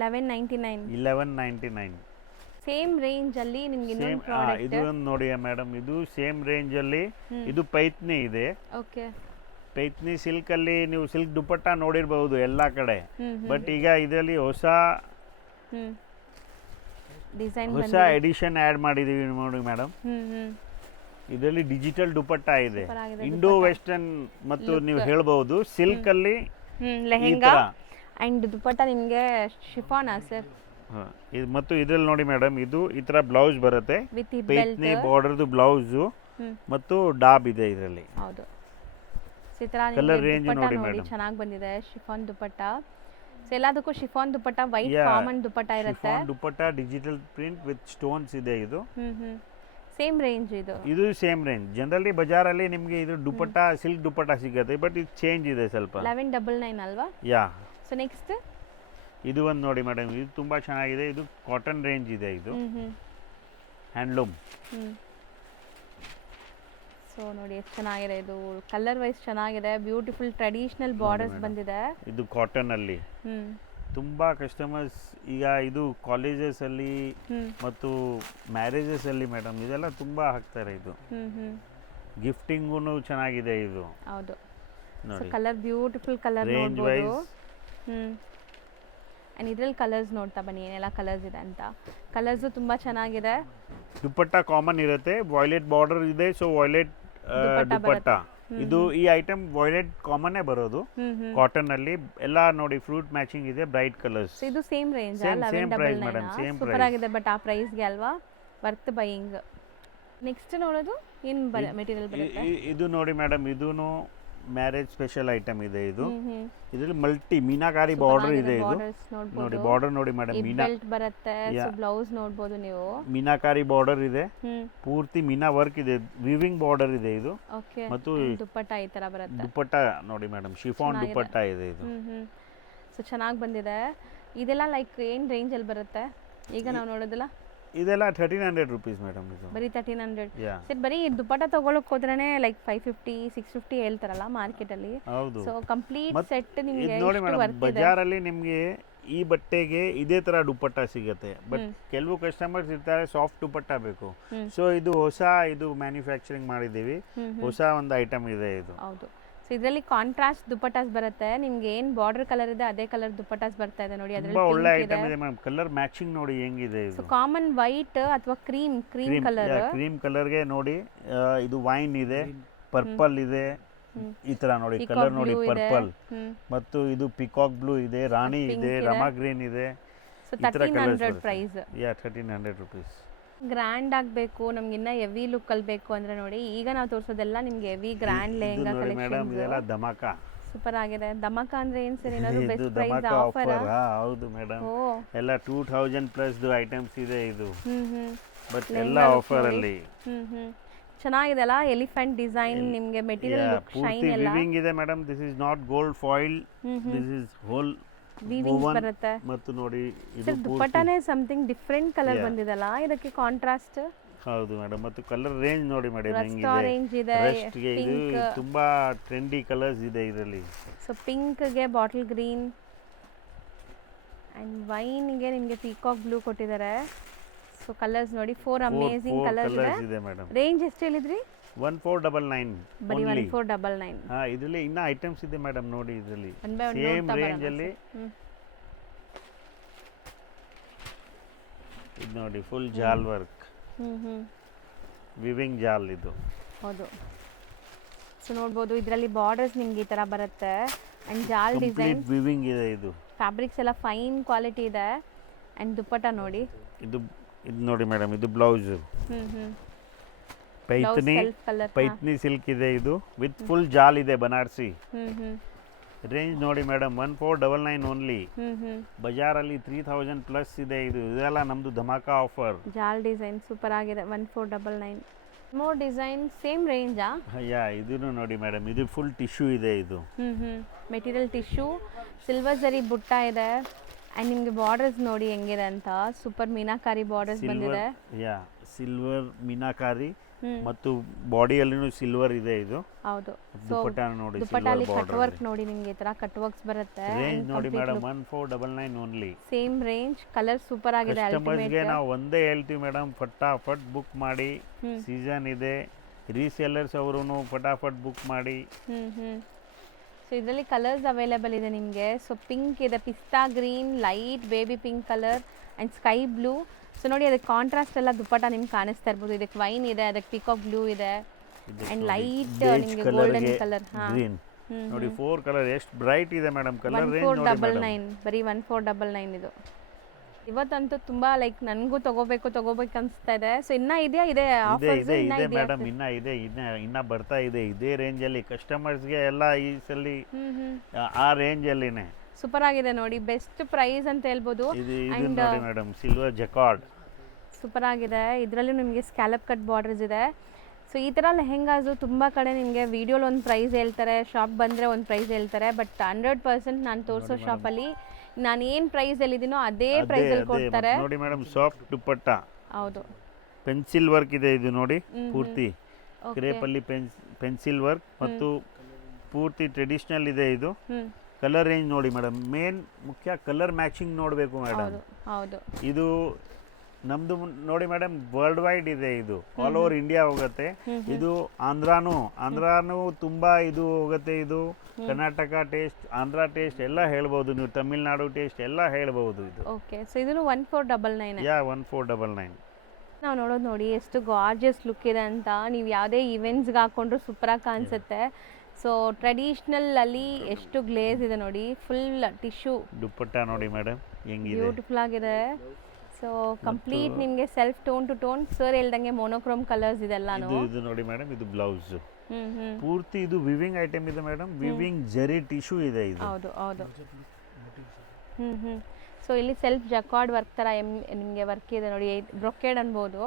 1199 ಸೇಮ್ ರೇಂಜ್ ಅಲ್ಲಿ ನಿಮಗೆ ಇನ್ನೊಂದು ಪ್ರಾಡಕ್ಟ್ ಇದು ನೋಡಿ ಮೇಡಮ್, ಇದು ಸೇಮ್ ರೇಂಜ್ ಅಲ್ಲಿ. ಇದು ಪೈತ್ನಿ ಇದೆ. ಓಕೆ, ಪೈತ್ನಿ ಸಿಲ್ಕ್ ಅಲ್ಲಿ ನೀವು ಸಿಲ್ಕ್ ದುಪಟ್ಟ ನೋಡಿರಬಹುದು ಎಲ್ಲಾ ಕಡೆ, ಬಟ್ ಈಗ ಇದರಲ್ಲಿ ಹೊಸ ಡಿಸೈನ್, ಹೊಸ ಎಡಿಷನ್ ಆಡ್ ಮಾಡಿದೀವಿ ನೋಡಿ ಮೇಡಮ್. ಇದರಲ್ಲಿ ಡಿಜಿಟಲ್ ದುಪಟ್ಟ ಇದೆ, ಇಂಡೋ ವೆಸ್ಟರ್ನ್ ಮತ್ತು ನೀವು ಹೇಳ್ಬಹುದು ಸಿಲ್ಕ್ ಅಲ್ಲಿ ಲೆಹೆಂಗಾ. ಅಂಡ್ ದುಪಟ್ಟ ನಿಮಗೆ ಶಿಫಾನಾ ಸರ್. ಮತ್ತು ಇದರಲ್ಲಿ ನೋಡಿ ಮೇಡಮ್, ಇದು ಈ ತರ ಬ್ಲೌಸ್ ಬರುತ್ತೆ, ಪೈತ್ನಿ ಬಾರ್ಡರ್ದು ಬ್ಲೌಸ್ ಮತ್ತು ಡಾಬ್ ಇದೆ ಇದರಲ್ಲಿ. ಹೌದು, ಸೊ ಈ ಥರ Colour ನಿಮಗೆ range ದುಪ್ಪಟ್ಟ ನೋಡಿ ನೋಡಿ madam. ಚೆನ್ನಾಗಿ ಬಂದಿದೆ ಶಿಫಾನ್ ದುಪ್ಪಟ್ಟ. ಸೊ ಎಲ್ಲದಕ್ಕೂ ಶಿಫಾನ್ ದುಪ್ಪಟ್ಟ ವೈಟ್ ಕಾಮನ್ ದುಪ್ಪಟ್ಟ ಇರುತ್ತೆ. Chiffon dupatta digital print with stones ಇದೆ ಇದು. ಸೇಮ್ ರೇಂಜ್ ಇದು. ಇದು ಸೇಮ್ ರೇಂಜ್. ಜನರಲಿ ಬಜಾರಲ್ಲಿ ನಿಮಗೆ ಇದು ದುಪ್ಪಟ್ಟ ಸಿಲ್ಕ್ ದುಪ್ಪಟ್ಟ ಸಿಗುತ್ತೆ, ಬಟ್ ಇದು ಚೇಂಜ್ ಇದೆ ಸ್ವಲ್ಪ. 1199 ಅಲ್ವಾ? ಯಾ. ಸೊ ನೆಕ್ಸ್ಟ್ ಇದು ಒಂದು ನೋಡಿ ಮೇಡಮ್, ಇದು ತುಂಬ ಚೆನ್ನಾಗಿದೆ. ಇದು ಕಾಟನ್ ರೇಂಜ್ ಇದೆ, ಇದು ಹ್ಯಾಂಡ್ಲೂಮ್. ಸೊ ನೋಡಿ ಎಷ್ಟು ಚೆನ್ನಾಗಿದೆ ಇದು. ಕಲರ್ ವೈಸ್ ಚೆನ್ನಾಗಿದೆ. ಬ್ಯೂಟಿಫುಲ್ ಟ್ರೆಡಿಷನಲ್ ಬಾರ್ಡರ್ಸ್ ಬಂದಿದೆ. ಇದು ಕಾಟನ್ ಅಲ್ಲಿ ತುಂಬ ಕಸ್ಟಮರ್ಸ್ ಈಗ ಇದು ಕಾಲೇಜಸ್ ಅಲ್ಲಿ ಮತ್ತು ಮ್ಯಾರೇಜಸ್ ಅಲ್ಲಿ ಮೇಡಮ್ ಇದೆಲ್ಲ ತುಂಬ ಹಾಕ್ತಾರೆ. ಇದು ಗಿಫ್ಟಿಂಗು ಚೆನ್ನಾಗಿದೆ ಇದು. ಹೌದು. ಸೊ ನೋಡಿ ಕಲರ್ ಬ್ಯೂಟಿಫುಲ್ ಕಲರ್ ರೇಂಜ್ ನೋಡ್ಬೋದು. ವೈಸ್. ಆ್ಯಂಡ್ ಇದರಲ್ಲಿ ಕಲರ್ಸ್ ನೋಡ್ತಾ ಬನ್ನಿ ಏನೆಲ್ಲ ಕಲರ್ಸ್ ಇದೆ ಅಂತ. ಕಲರ್ಸು ತುಂಬ ಚೆನ್ನಾಗಿದೆ. ದುಪ್ಪಟ್ಟ ಕಾಮನ್ ಇರುತ್ತೆ, ವಾಯ್ಲೆಟ್ ಬಾರ್ಡರ್ ಇದೆ. ಸೊ ವಾಯ್ಲೆಟ್ ದುಪ್ಪಟ್ಟ. ಇದು ಈ ಐಟಮ್ ವಾಯ್ಲೆಟ್ ಕಾಮನ್ನೇ ಬರೋದು ಕಾಟನ್ ಅಲ್ಲಿ. ಎಲ್ಲ ನೋಡಿ ಫ್ರೂಟ್ ಮ್ಯಾಚಿಂಗ್ ಇದೆ, ಬ್ರೈಟ್ ಕಲರ್ಸ್. ಸೊ ಇದು same range Same price madam, same super price. ಆಗಿದೆ ಬಟ್ ಆ ಪ್ರೈಸ್ಗೆ ಅಲ್ವಾ ವರ್ತ್ ಬೈಯಿಂಗ್. ನೆಕ್ಸ್ಟ್ ನೋಡೋದು ಏನು ಮೆಟೀರಿಯಲ್ ಬರುತ್ತೆ? ಇದು ನೋಡಿ ಮೇಡಮ್, ಇದೂನು ಮ್ಯಾರೇಜ್ ಸ್ಪೆಷಲ್ ಐಟಮ್ ಇದೆ. ಇದು ಇದರಲ್ಲಿ ಮಲ್ಟಿ ಮೀನಾಕಾರಿ ಬಾರ್ಡರ್ ಇದೆ. ಇದು ನೋಡಿ ಬಾರ್ಡರ್ ನೋಡಿ ಮೇಡಮ್, ಬೆಲ್ಟ್ ಬರುತ್ತೆ. ಸೊ ಬ್ಲೌಸ್ ನೋಡಬಹುದು ನೀವು, ಮೀನಾಕಾರಿ ಬಾರ್ಡರ್ ಇದೆ, ಪೂರ್ತಿ ಮೀನಾ ವರ್ಕ್ ಇದೆ, ವಿವಿಂಗ್ ಬಾರ್ಡರ್ ಇದೆ ಇದು. ಓಕೆ. ಮತ್ತು ದುಪ್ಪಟ್ಟ ಈ ತರ ಬರುತ್ತೆ. ದುಪ್ಪಟ್ಟ ನೋಡಿ ಮೇಡಮ್, ಶಿಫಾನ್ ದುಪ್ಪಟ್ಟ ಇದೆ ಇದು. ಸೊ ಚೆನ್ನಾಗಿ ಬಂದಿದೆ. ಇದೆಲ್ಲ ಲೈಕ್ ಏನು ರೇಂಜ್ ಅಲ್ಲಿ ಬರುತ್ತೆ ಈಗ ನಾವು ನೋಡೋದಿಲ್ಲ? ಇದೆಲ್ಲ 1300 ರುಪೀಸ್ ಮೇಡಮ್. ಇದು ಬರೀ 1300. ಯಾ. ಸರ್ ಬರೀ ದುಪ್ಪಟ್ಟ ತಗೊಳಕ್ ಹೋದ್ರೇನೆ ಲೈಕ್ 550 650 ಹೇಳ್ತಾರಲ್ಲ ಮಾರ್ಕೆಟ್ ಅಲ್ಲಿ. ಹೌದು. ಸೊ ಕಂಪ್ಲೀಟ್ ಸೆಟ್ ನಿಮಗೆ ಇದು ನೋಡಿ ಎಷ್ಟು ಮೇಡಮ್, ವರ್ಕ್ ಇದೆ? ಬಜಾರಲ್ಲಿ ನಿಮಗೆ ಈ ಬಟ್ಟೆಗೆ ಇದೇ ತರ ದುಪ್ಪಟ್ಟ ಸಿಗುತ್ತೆ, ಬಟ್ ಕೆಲವು ಕಸ್ಟಮರ್ಸ್ ಇರ್ತಾರೆ ಸಾಫ್ಟ್ ದುಪ್ಪಟ್ಟ ಬೇಕು. ಸೊ ಇದು ಹೊಸ ಇದು ಮ್ಯಾನುಫ್ಯಾಕ್ಚರಿಂಗ್ ಮಾಡಿದ್ದೀವಿ, ಹೊಸ ಒಂದು ಐಟಮ್ ಇದೆ ಇದು. ಹೌದು. ಸೊ ಇದರಲ್ಲಿ ಕಾಂಟ್ರಾಸ್ಟ್ ದುಪ್ಪಟ್ಟಾಸ್ ಬರುತ್ತೆ. ನಿಮ್ಗೆ ಏನ್ ಬಾರ್ಡರ್ ಕಲರ್ ಇದೆ ಅದೇ ಕಲರ್ ದುಪ್ಪಟ್ಟಾಸ್ ಬರ್ತಾ ಇದೆ ನೋಡಿ. ತುಂಬಾ ಒಳ್ಳೆ ಅದರಲ್ಲಿ ಐಟಮ್ ಇದೆ ಮೇಡಮ್. ಕಲರ್ ಮ್ಯಾಚಿಂಗ್ ನೋಡಿ ಹೆಂಗಿದೆ ಸೊ ಇದು. ಕಾಮನ್ ವೈಟ್ ಅಥವಾ ಕ್ರೀಮ್ ಕಲರ್. ಕ್ರೀಮ್ ಕಲರ್ಗೆ ನೋಡಿ ಇದು ವೈನ್ ಇದೆ, ಪರ್ಪಲ್ ಇದೆ, ಈ ತರ ನೋಡಿ ಕಲರ್ ನೋಡಿ ಪರ್ಪಲ್, ಮತ್ತು ಇದು ಪಿಕಾಕ್ ಬ್ಲೂ ಇದೆ, ರಾಣಿ ಇದೆ, ರಮಾ ಗ್ರೀನ್ ಇದೆ. So 1300 price. Yeah 1300 rupees. Grand ಆಗಬೇಕು ನಮ್ಗೆ ಇನ್ನ ಹೆವಿ ಲುಕ್ ಅಲ್ಲಿ ಬೇಕು ಅಂದ್ರೆ ನೋಡಿ ಈಗ ನಾವು ತೋರಿಸೋದೆಲ್ಲ ನಿಮ್ಗೆ heavy grand lehenga madam collection. ಇದೆಲ್ಲ ಧಮಾಕ. ಸೂಪರ್ ಆಗಿದೆ. ಧಮಾಕ ಅಂದ್ರೆ ಏನ್ ಸರ್? ಏನಾದ್ರು ಬೆಸ್ಟ್ ಪ್ರೈಸ್ ಧಮಾಕ ಆಫರ್? ಆಫರ್. ಹೌದು ಮೇಡಮ್, ಎಲ್ಲ 2000 ಪ್ಲಸ್ ಐಟಮ್ಸ್ ಇದೆ ಇದು, ಬಟ್ ಎಲ್ಲ ಆಫರ್ ಅಲ್ಲಿ. ಚೆನ್ನಾಗಿದೆ ಅಲ್ಲ? ಎಲಿಫೆಂಟ್ ಡಿಸೈನ್ ನಿಮ್ಗೆ ಮೆಟೀರಿಯಲ್ ಲುಕ್ ಶೈನ್ ಎಲ್ಲ ವಿವಿಂಗ್ ಇದೆ madam. This is not gold foil, this is hole weaving ಬರುತ್ತೆ. ಮತ್ತು ನೋಡಿ ಇದು ಸರ್ ದುಪ್ಪಟ್ಟನೇ ಸಮಥಿಂಗ್ ಡಿಫರೆಂಟ್ ಕಲರ್ ಬಂದಿದಲ್ಲ, ಇದಕ್ಕೆ ಕಾಂಟ್ರಾಸ್ಟ್. ಹೌದು ಮೇಡಮ್, ಮತ್ತು ಕಲರ್ ರೇಂಜ್ ನೋಡಿ ಮೇಡಮ್ ಹೆಂಗಿದೆ. ಆರೆಂಜ್ ಇದೆ, ರಸ್ಟ್ಗೆ ಇದು ತುಂಬಾ ಟ್ರೆಂಡಿ ಕಲರ್ಸ್ ಇದೆ ಇದರಲ್ಲಿ. ಸೊ ಪಿಂಕ್ ಗೆ ಬಾಟಲ್ ಗ್ರೀನ್ ಅಂಡ್ ವೈನ್ ಗೆ ನಿಮಗೆ ಪೀಕಾಕ್ ಬ್ಲೂ ಕೊಟ್ಟಿದ್ದಾರೆ. ಸೊ ಕಲರ್ಸ್ ನೋಡಿ 4 ಅಮೇಜಿಂಗ್ ಕಲರ್ಸ್ ಇದೆ ಮೇಡಮ್. ರೇಂಜ್ ಎಷ್ಟು ಹೇಳಿದ್ರಿ? 1499 ಬರೀ 1499. ಹಾ, ಇದರಲ್ಲಿ ಇನ್ನ ಐಟಮ್ಸ್ ಇದೆ ಮೇಡಮ್ ನೋಡಿ. ಇದರಲ್ಲಿ one by one same range ಅಲ್ಲಿ ಇದು ನೋಡಿ, ಫುಲ್ ಜಾಲ್ ವರ್ಕ್, ವಿವಿಂಗ್ ಜಾಲ್ ಇದು. ಹೌದು. ಸೊ ನೋಡ್ಬೋದು ಇದರಲ್ಲಿ ಬಾರ್ಡರ್ಸ್ ನಿಮ್ಗೆ ಈ ತರ ಬರುತ್ತೆ ಅಂಡ್ ಜಾಲ್ ಡಿಸೈನ್, ವಿವಿಂಗ್ ಇದೆ. ಇದು ಫ್ಯಾಬ್ರಿಕ್ಸ್ ಎಲ್ಲ ಫೈನ್ ಕ್ವಾಲಿಟಿ ಇದೆ. ಅಂಡ್ ದುಪ್ಪಟ್ಟ ನೋಡಿ, ಇದು ನೋಡಿ ಮೇಡಮ್, ಇದು ಬ್ಲೌಸ್ ಪೈತ್ನಿ ಸಿಲ್ಕ್ ಇದೆ. ಇದು ವಿತ್ ಫುಲ್ ಜಾಲ್ ಇದೆ, ಬನಾರಸಿ. ರೇಂಜ್ ನೋಡಿ ಮೇಡಮ್, 1499 ಓನ್ಲಿ. ಬಜಾರಲ್ಲಿ 3000 ಪ್ಲಸ್ ಇದೆ. ಇದೆಲ್ಲ ನಮ್ದು ಧಮಾಕ ಆಫರ್. ಜಾಲ್ ಡಿಸೈನ್ ಸೂಪರ್ ಆಗಿದೆ. 1499. ಮೋರ್ ಡಿಸೈನ್ ಸೇಮ್ ರೇಂಜಾ? ಯಾ, ಇದನ್ನು ನೋಡಿ ಮೇಡಮ್, ಇದು ಫುಲ್ ಟಿಶ್ಯೂ ಇದೆ. ಇದು ಮೆಟೀರಿಯಲ್ ಟಿಶ್ಯೂ, ಸಿಲ್ವರ್ ಜರಿ ಬುಟ್ಟ ಇದೆ ಅಂಡ್ ನಿಮ್ಗೆ ಬಾರ್ಡರ್ಸ್ ನೋಡಿ ಹೆಂಗಿದೆ ಅಂತ. ಸೂಪರ್ ಮೀನಾಕಾರಿ ಬಾರ್ಡರ್ಸ್ ಬಂದಿದೆ. ಯಾ, ಸಿಲ್ವರ್ ಮೀನಾಕಾರಿ ಮತ್ತು ಬಾಡಿಯಲ್ಲಿನೂ ಸಿಲ್ವರ್ ಇದೆ. ಇದು ಹೌದು. ದುಪ್ಪಟ್ಟ ನೋಡಿ, ದುಪ್ಪಟ್ಟಲ್ಲಿ ಕಟ್ ವರ್ಕ್ ನೋಡಿ, ನಿಮ್ಗೆ ಈ ತರ ಕಟ್ ವರ್ಕ್ಸ್ ಬರುತ್ತೆ. ರೇಂಜ್ ನೋಡಿ madam, 1499 only. Same range. Colour super ಆಗಿದೆ. ಕಸ್ಟಮರ್ಸ್ಗೆ ನಾವು ಒಂದೇ ಹೇಳ್ತೀವಿ ಮೇಡಮ್, ಫಟಾಫಟ್ ಬುಕ್ ಮಾಡಿ. ಸೀಸನ್ ಇದೆ, ರೀಸೆಲ್ಲರ್ಸ್ ಅವರು ಫಟಾಫಟ್ ಬುಕ್ ಮಾಡಿ. ಸೊ ಇದರಲ್ಲಿ ಕಲರ್ಸ್ ಅವೈಲೇಬಲ್ ಇದೆ ನಿಮಗೆ. ಸೊ ಪಿಂಕ್ ಇದೆ, ಪಿಸ್ತಾ green, light baby pink colour and sky blue. So ನೋಡಿ ಅದಕ್ಕೆ ಕಾಂಟ್ರಾಸ್ಟ್ ಎಲ್ಲ ದುಪ್ಪಟ್ಟ ನಿಮ್ಗೆ ಕಾಣಿಸ್ತಾ ಇರ್ಬೋದು. ಇದಕ್ಕೆ ವೈನ್ ಇದೆ, ಅದಕ್ಕೆ ಪಿಕಾಕ್ ಬ್ಲೂ ಇದೆ ಆ್ಯಂಡ್ ಲೈಟ್ ನಿಮಗೆ ಗೋಲ್ಡನ್ ಕಲರ್. ಗ್ರೀನ್ ನೋಡಿ, 4 ಕಲರ್ ಎಷ್ಟು ಬ್ರೈಟ್ ಇದೆ ಮೇಡಮ್. ಕಲರ್ ರೇಂಜ್ ನೋಡಿ 1499, ಬರೀ 1499 ಇದು. ಇವತ್ತಂತೂ ತುಂಬಾ ಲೈಕ್ ನನಗೂ ತಗೋಬೇಕು ಅನ್ಸ್ತಾ ಇದೆ. ಸೊ ಇನ್ನ ಇದೆಯಾ ಇದೆ ಇದೆ ಆಫರ್ಸ್ ಇದೆ ಇನ್ನ ಇದೆ ಇದೆಯಾ? ಮೇಡಮ್, ಇನ್ನ ಬರ್ತಾ ಇದೆ ಇದೇ ರೇಂಜಲ್ಲಿ ಕಸ್ಟಮರ್ಸ್ಗೆ ಎಲ್ಲ ಈ ಸಲ ಆ ರೇಂಜಲ್ಲಿನೇ. ಸೂಪರ್ ಆಗಿದೆ ನೋಡಿ, ಬೆಸ್ಟ್ ಪ್ರೈಸ್ ಅಂತ ಹೇಳ್ಬೋದು. ಇದು ನೋಡಿ ಮೇಡಮ್, ಸಿಲ್ವರ್ ಜಕಾರ್ಡ್. ಸೂಪರ್ ಆಗಿದೆ. ಇದರಲ್ಲಿ ನಿಮಗೆ ಸ್ಕ್ಯಾಲಪ್ ಕಟ್ ಬಾರ್ಡರ್ಸ್ ಇದೆ. ಸೊ ಈ ಥರ ಲೆಹೆಂಗಾಸು ತುಂಬ ಕಡೆ ನಿಮಗೆ ವಿಡಿಯೋಲಿ ಒಂದು ಪ್ರೈಸ್ ಹೇಳ್ತಾರೆ, ಶಾಪ್ ಬಂದರೆ ಒಂದು ಪ್ರೈಸ್ ಹೇಳ್ತಾರೆ. ಬಟ್ 100% ನಾನು ತೋರಿಸೋ ಶಾಪಲ್ಲಿ ನಾನು ಏನು ಪ್ರೈಸ್ ಹೇಳಿದ್ದೀನೋ ಅದೇ ಪ್ರೈಸಲ್ಲಿ ಕೊಡ್ತಾರೆ ನೋಡಿ ಮೇಡಮ್. ಸಾಫ್ಟ್ ದುಪ್ಪಟ್ಟ, ಹೌದು. ಪೆನ್ಸಿಲ್ ವರ್ಕ್ ಇದೆ ಇದು ನೋಡಿ, ಪೂರ್ತಿ ಕ್ರೇಪಲ್ಲಿ ಪೆನ್ಸಿಲ್ ವರ್ಕ್ ಮತ್ತು ಪೂರ್ತಿ ಟ್ರೆಡಿಷನಲ್ ಇದೆ ಇದು. ಕಲರ್ ರೇಂಜ್ ನೋಡಿ ಮೇಡಮ್, ಮೇನ್ ಮುಖ್ಯ ಕಲರ್ ಮ್ಯಾಚಿಂಗ್ ನೋಡಬೇಕು ಮೇಡಮ್. ಹೌದು, ಇದು ನಮ್ದು ನೋಡಿ ಮೇಡಮ್, ವರ್ಲ್ಡ್ ವೈಡ್ ಇದೆ ಇದು, ಆಲ್ ಓವರ್ ಇಂಡಿಯಾ ಹೋಗುತ್ತೆ ಇದು. ಆಂಧ್ರಾನು ತುಂಬಾ ಇದು ಹೋಗುತ್ತೆ. ಇದು ಕರ್ನಾಟಕ ಟೇಸ್ಟ್, ಆಂಧ್ರ ಟೇಸ್ಟ್ ಎಲ್ಲ ಹೇಳ್ಬೋದು ನೀವು, ತಮಿಳ್ನಾಡು ಟೇಸ್ಟ್ ಎಲ್ಲ ಹೇಳ್ಬೋದು ಇದು. ಓಕೆ. ಸೊ ಇದನ್ನು 1499. ಯಾ 1499. ನಾವು ನೋಡೋದು ನೋಡಿ ಎಷ್ಟು ಗಾರ್ಜಿಯಸ್ ಲುಕ್ ಇದೆ ಅಂತ. ನೀವು ಯಾವುದೇ ಇವೆಂಟ್ಸ್ಗೆ ಹಾಕೊಂಡ್ರು ಸೂಪರಾಗಿ ಕಾಣಿಸುತ್ತೆ. ಸೊ ಟ್ರೆಡಿಷ್ನಲ್ ಅಲ್ಲಿ ಎಷ್ಟು ಗ್ಲೇಸ್ ಇದೆ ನೋಡಿ, ಫುಲ್ ಟಿಶ್ಯೂ ದುಪ್ಪಟ್ಟ ನೋಡಿ ಮೇಡಮ್ ಹೆಂಗಿದೆ, ಬ್ಯೂಟಿಫುಲ್ ಆಗಿದೆ. ಸೊ ಕಂಪ್ಲೀಟ್ ನಿಮಗೆ self tone to tone, sir ಹೇಳ್ದಂಗೆ ಮೋನೋಕ್ರೋಮ್ ಕಲರ್ಸ್ ಇದೆಲ್ಲಾನು. ಇದು ನೋಡಿ ಮೇಡಮ್, ಇದು ಬ್ಲೌಸ್ ಪೂರ್ತಿ ಇದು ವಿವಿಂಗ್ ಐಟಮ್ ಇದೆ ಮೇಡಮ್. ವಿವಿಂಗ್ ಜರಿ ಟಿಶ್ಯೂ ಇದೆ ಇದು. ಹೌದು. ಸೊ ಇಲ್ಲಿ ಸೆಲ್ಫ್ ಜಕಾರ್ಡ್ ವರ್ಕ್ ಥರ ನಿಮಗೆ ವರ್ಕ್ ಇದೆ ನೋಡಿ, ಬ್ರೊಕೇಡ್ ಅನ್ಬೋದು.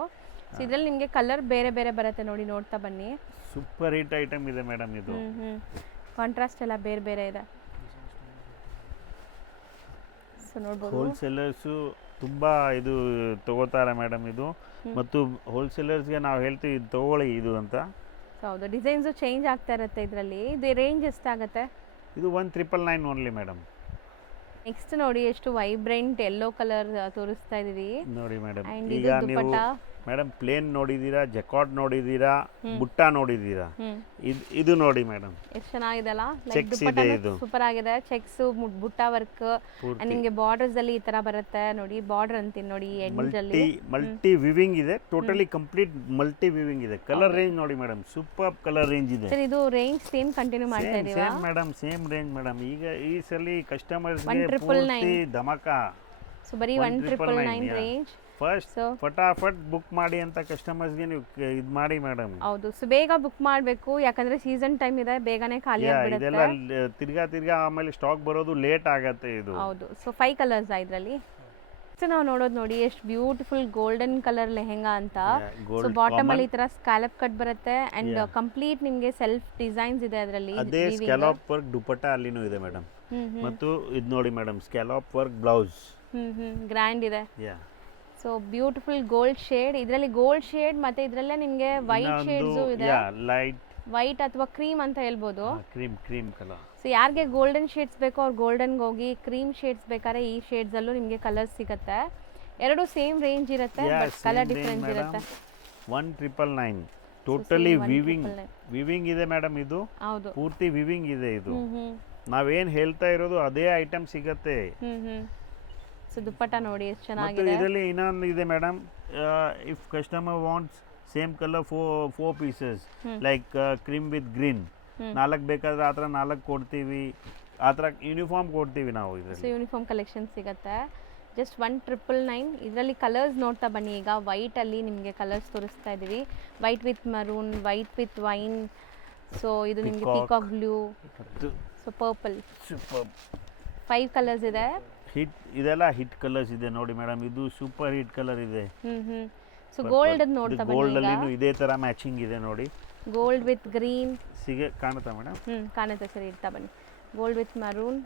ಸೊ ಇದರಲ್ಲಿ ನಿಮಗೆ ಕಲರ್ ಬೇರೆ ಬೇರೆ ಬರುತ್ತೆ ನೋಡಿ, ನೋಡ್ತಾ ಬನ್ನಿ. ಸೂಪರ್ ಹಿಟ್ ಐಟಮ್ ಇದೆ ಮೇಡಮ್ ಇದು. ಕಾಂಟ್ರಾಸ್ಟ್ ಎಲ್ಲ ಬೇರೆ ಬೇರೆ ಇದೆ. ಸೊ ನೋಡ್ಬೋದು, ಹೋಲ್ಸೇಲರ್ಸು ತುಂಬಾ ಇದು ತಗೋತಾರೆ ಮೇಡಮ್ ಇದು. ಮತ್ತು ಹೋಲ್ಸೇಲರ್ಸ್ಗೆ ನಾವು ಹೇಳ್ತೀವಿ ಇದು ತಗೊಳ್ಳಿ ಇದು ಅಂತ. ಹೌದು, ಡಿಸೈನ್ಸು ಚೇಂಜ್ ಆಗ್ತಾ ಇರುತ್ತೆ ಇದರಲ್ಲಿ. ಇದು ರೇಂಜ್ ಎಷ್ಟಾಗುತ್ತೆ? ಇದು 1999 ಓನ್ಲಿ ಮೇಡಮ್. ನೆಕ್ಸ್ಟ್ ನೋಡಿ ಎಷ್ಟು ವೈಬ್ರೆಂಟ್ ಯೆಲ್ಲೋ ಕಲರ್ ತೋರಿಸ್ತಾ ಇದೀವಿ ನೋಡಿ ಮೇಡಮ್. And ಈಗ ಇದು ನೀವು ದುಪ್ಪಟ್ಟ. ಮೇಡಮ್ ಪ್ಲೇನ್ ನೋಡಿದೀರಾ, ಜಕಾರ್ಡ್ ನೋಡಿದೀರಾ, ಬುಟ್ಟ ನೋಡಿದೀರಾ, ಇದು ನೋಡಿ ಮೇಡಮ್. ಎಷ್ಟು ಚೆನ್ನಾಗಿದೆಲ್ಲ, Checks ಇದೆ ಇದು. ಸೂಪರ್ ಆಗಿದೆ. ಚೆಕ್ಸ್, ಬುಟ್ಟ ವರ್ಕ್, ನಿಮಗೆ ಬಾರ್ಡರ್ಸ್ ಅಲ್ಲಿ ಈ ತರ ಬರುತ್ತೆ ನೋಡಿ. ಬಾರ್ಡರ್ ಅಂತೀನಿ ನೋಡಿ, ಎಂಡ್ ಅಲ್ಲಿ ಮಲ್ಟಿ ವಿವಿಂಗ್ ಇದೆ, ಟೋಟಲಿ ಕಂಪ್ಲೀಟ್ ಮಲ್ಟಿ ವಿವಿಂಗ್ ಇದೆ. ಕಲರ್ ರೇಂಜ್ ನೋಡಿ ಮೇಡಮ್, ಸೂಪರ್ ಕಲರ್ ರೇಂಜ್ ಇದೆ. ಸರ್ ಇದು ರೇಂಜ್ ಸೇಮ್ ಕಂಟಿನ್ಯೂ ಮಾಡ್ತಾ ಇದೀವಾ? Same madam, same range madam. ಈಗ ಈ ಸಲ ಕಸ್ಟಮರ್ಸ್ 1999 ಧಮಾಕ. ಸೊ ಬರೀ 1999 ರೇಂಜ್. ಫಸ್ಟ್ ಫಟಾಫಟ್ ಬುಕ್ ಮಾಡಿ ಅಂತ ಕಸ್ಟಮರ್ಸ್ಗೆ ನೀವು ಇದು ಮಾಡಿ ಮೇಡಮ್. ಹೌದು. ಸೊ ಬೇಗ ಬುಕ್ ಮಾಡಬೇಕು, ಯಾಕಂದ್ರೆ ಸೀಸನ್ ಟೈಮ್ ಇದೆ, ಬೇಗನೆ ಖಾಲಿ ಆಗ್ಬಿಡುತ್ತೆ. ಇದೆಲ್ಲ ತಿರ್ಗಾ ಆಮೇಲೆ ಸ್ಟಾಕ್ ಬರೋದು ಲೇಟ್ ಆಗತ್ತೆ ಇದು. ಹೌದು. ಸೊ 5 ಕಲರ್ಸ್ ಇದರಲ್ಲಿ. ಸೊ ನಾವು ನೋಡೋದು ನೋಡಿ ಎಷ್ಟು ಬ್ಯೂಟಿಫುಲ್ ಗೋಲ್ಡನ್ ಕಲರ್ ಲೆಹೆಂಗಾ ಅಂತ. ಸೊ ಬಾಟಮ್ ಅಲ್ಲಿ ಈ ತರ ಸ್ಕ್ಯಾಲಪ್ ಕಟ್ ಬರುತ್ತೆ ಅಂಡ್ ಕಂಪ್ಲೀಟ್ ನಿಮಗೆ ಸೆಲ್ಫ್ ಡಿಸೈನ್ಸ್ ಇದೆ ಅದರಲ್ಲಿ. ಅದೇ ಸ್ಕ್ಯಾಲಪ್ ವರ್ಕ್ ದುಪ್ಪಟ್ಟ ಅಲ್ಲಿನೂ ಇದೆ ಮೇಡಮ್. ಮತ್ತು ಇದು ನೋಡಿ madam, scallop work blouse grand ಇದೆ. ಸೊ ಬ್ಯೂಟಿಫುಲ್ ಗೋಲ್ಡ್ ಶೇಡ್, ಇದರಲ್ಲಿ ಗೋಲ್ಡ್ ಶೇಡ್ ಮತ್ತೆ ಇದರಲ್ಲೇ ನಿಮಗೆ ವೈಟ್ ಶೇಡ್ಸ್ ಇದೆ. ಲೈಟ್ ವೈಟ್ ಅಥವಾ ಕ್ರೀಮ್ ಅಂತ ಹೇಳ್ಬೋದು. Cream colour. ಸೊ ಯಾರಿಗೆ ಗೋಲ್ಡನ್ ಶೇಡ್ಸ್ ಬೇಕೋ ಅವ್ರು ಗೋಲ್ಡನ್ಗೆ ಹೋಗಿ, ಕ್ರೀಮ್ ಶೇಡ್ಸ್ ಬೇಕಾದ್ರೆ ಈ ಶೇಡ್ಸ್ ಅಲ್ಲೂ ನಿಮಗೆ ಕಲರ್ಸ್ ಸಿಗುತ್ತೆ. ಎರಡು ಸೇಮ್ ರೇಂಜ್ ಇರುತ್ತೆ, ಬಟ್ ಕಲರ್ ಡಿಫರೆನ್ಸ್ ಇರುತ್ತೆ. 1999 ಟೋಟಲಿ ವಿವಿಂಗ್ ಇದೆ ಮೇಡಮ್. ಇದು ಹೌದು, ಪೂರ್ತಿ ವಿವಿಂಗ್ ಇದೆ ಇದು. ನಾವೇನ್ ಹೇಳ್ತಾ ಇರೋದು ಅದೇ ಐಟಮ್ ಸಿಗತ್ತೆ. ಸೊ ದುಪ್ಪಟ್ಟ ನೋಡಿ ಎಷ್ಟು ಚೆನ್ನಾಗಿದೆ. ಇದರಲ್ಲಿ ಇನ್ನೊಂದು ಇದೆ madam, if customer wants same colour 4 pieces like cream with green, 4 ಬೇಕಾದ್ರೆ ಆ ಥರ 4 ಕೊಡ್ತೀವಿ. ಆ ಥರ ಯೂನಿಫಾರ್ಮ್ ಕೊಡ್ತೀವಿ ನಾವು ಇದರಲ್ಲಿ. ಸೊ ಯೂನಿಫಾರ್ಮ್ ಕಲೆಕ್ಷನ್ ಸಿಗುತ್ತೆ. ಜಸ್ಟ್ 1999. ಇದರಲ್ಲಿ ಕಲರ್ಸ್ ನೋಡ್ತಾ ಬನ್ನಿ. ಈಗ ವೈಟ್ ಅಲ್ಲಿ ನಿಮಗೆ ಕಲರ್ಸ್ ತೋರಿಸ್ತಾ ಇದೀವಿ. White with maroon, white with wine. So ಇದು ನಿಮಗೆ peacock blue, so purple. 5 colours ಇದೆ. ಇದೆಲ್ಲ ಹಿಟ್ ಕಲರ್ಸ್ ಇದೆ ನೋಡಿ ಮೇಡಮ್. ಇದು ಸೂಪರ್ ಹಿಟ್ ಕಲರ್ ಇದೆ. ಸೊ ಗೋಲ್ಡ್ ನೋಡ್ತಾ ಬನ್ನಿ. ಗೋಲ್ಡ್ ಅಲ್ಲಿನೂ ಇದೇ ತರ ಮ್ಯಾಚಿಂಗ್ ಇದೆ ನೋಡಿ. ಗೋಲ್ಡ್ ವಿತ್ ಗ್ರೀನ್ ಕಾಣುತ್ತಾ ಮೇಡಮ್? ಕಾಣುತ್ತೆ ಸರಿ, ಇಡ್ತಾ ಬನ್ನಿ. Gold with maroon,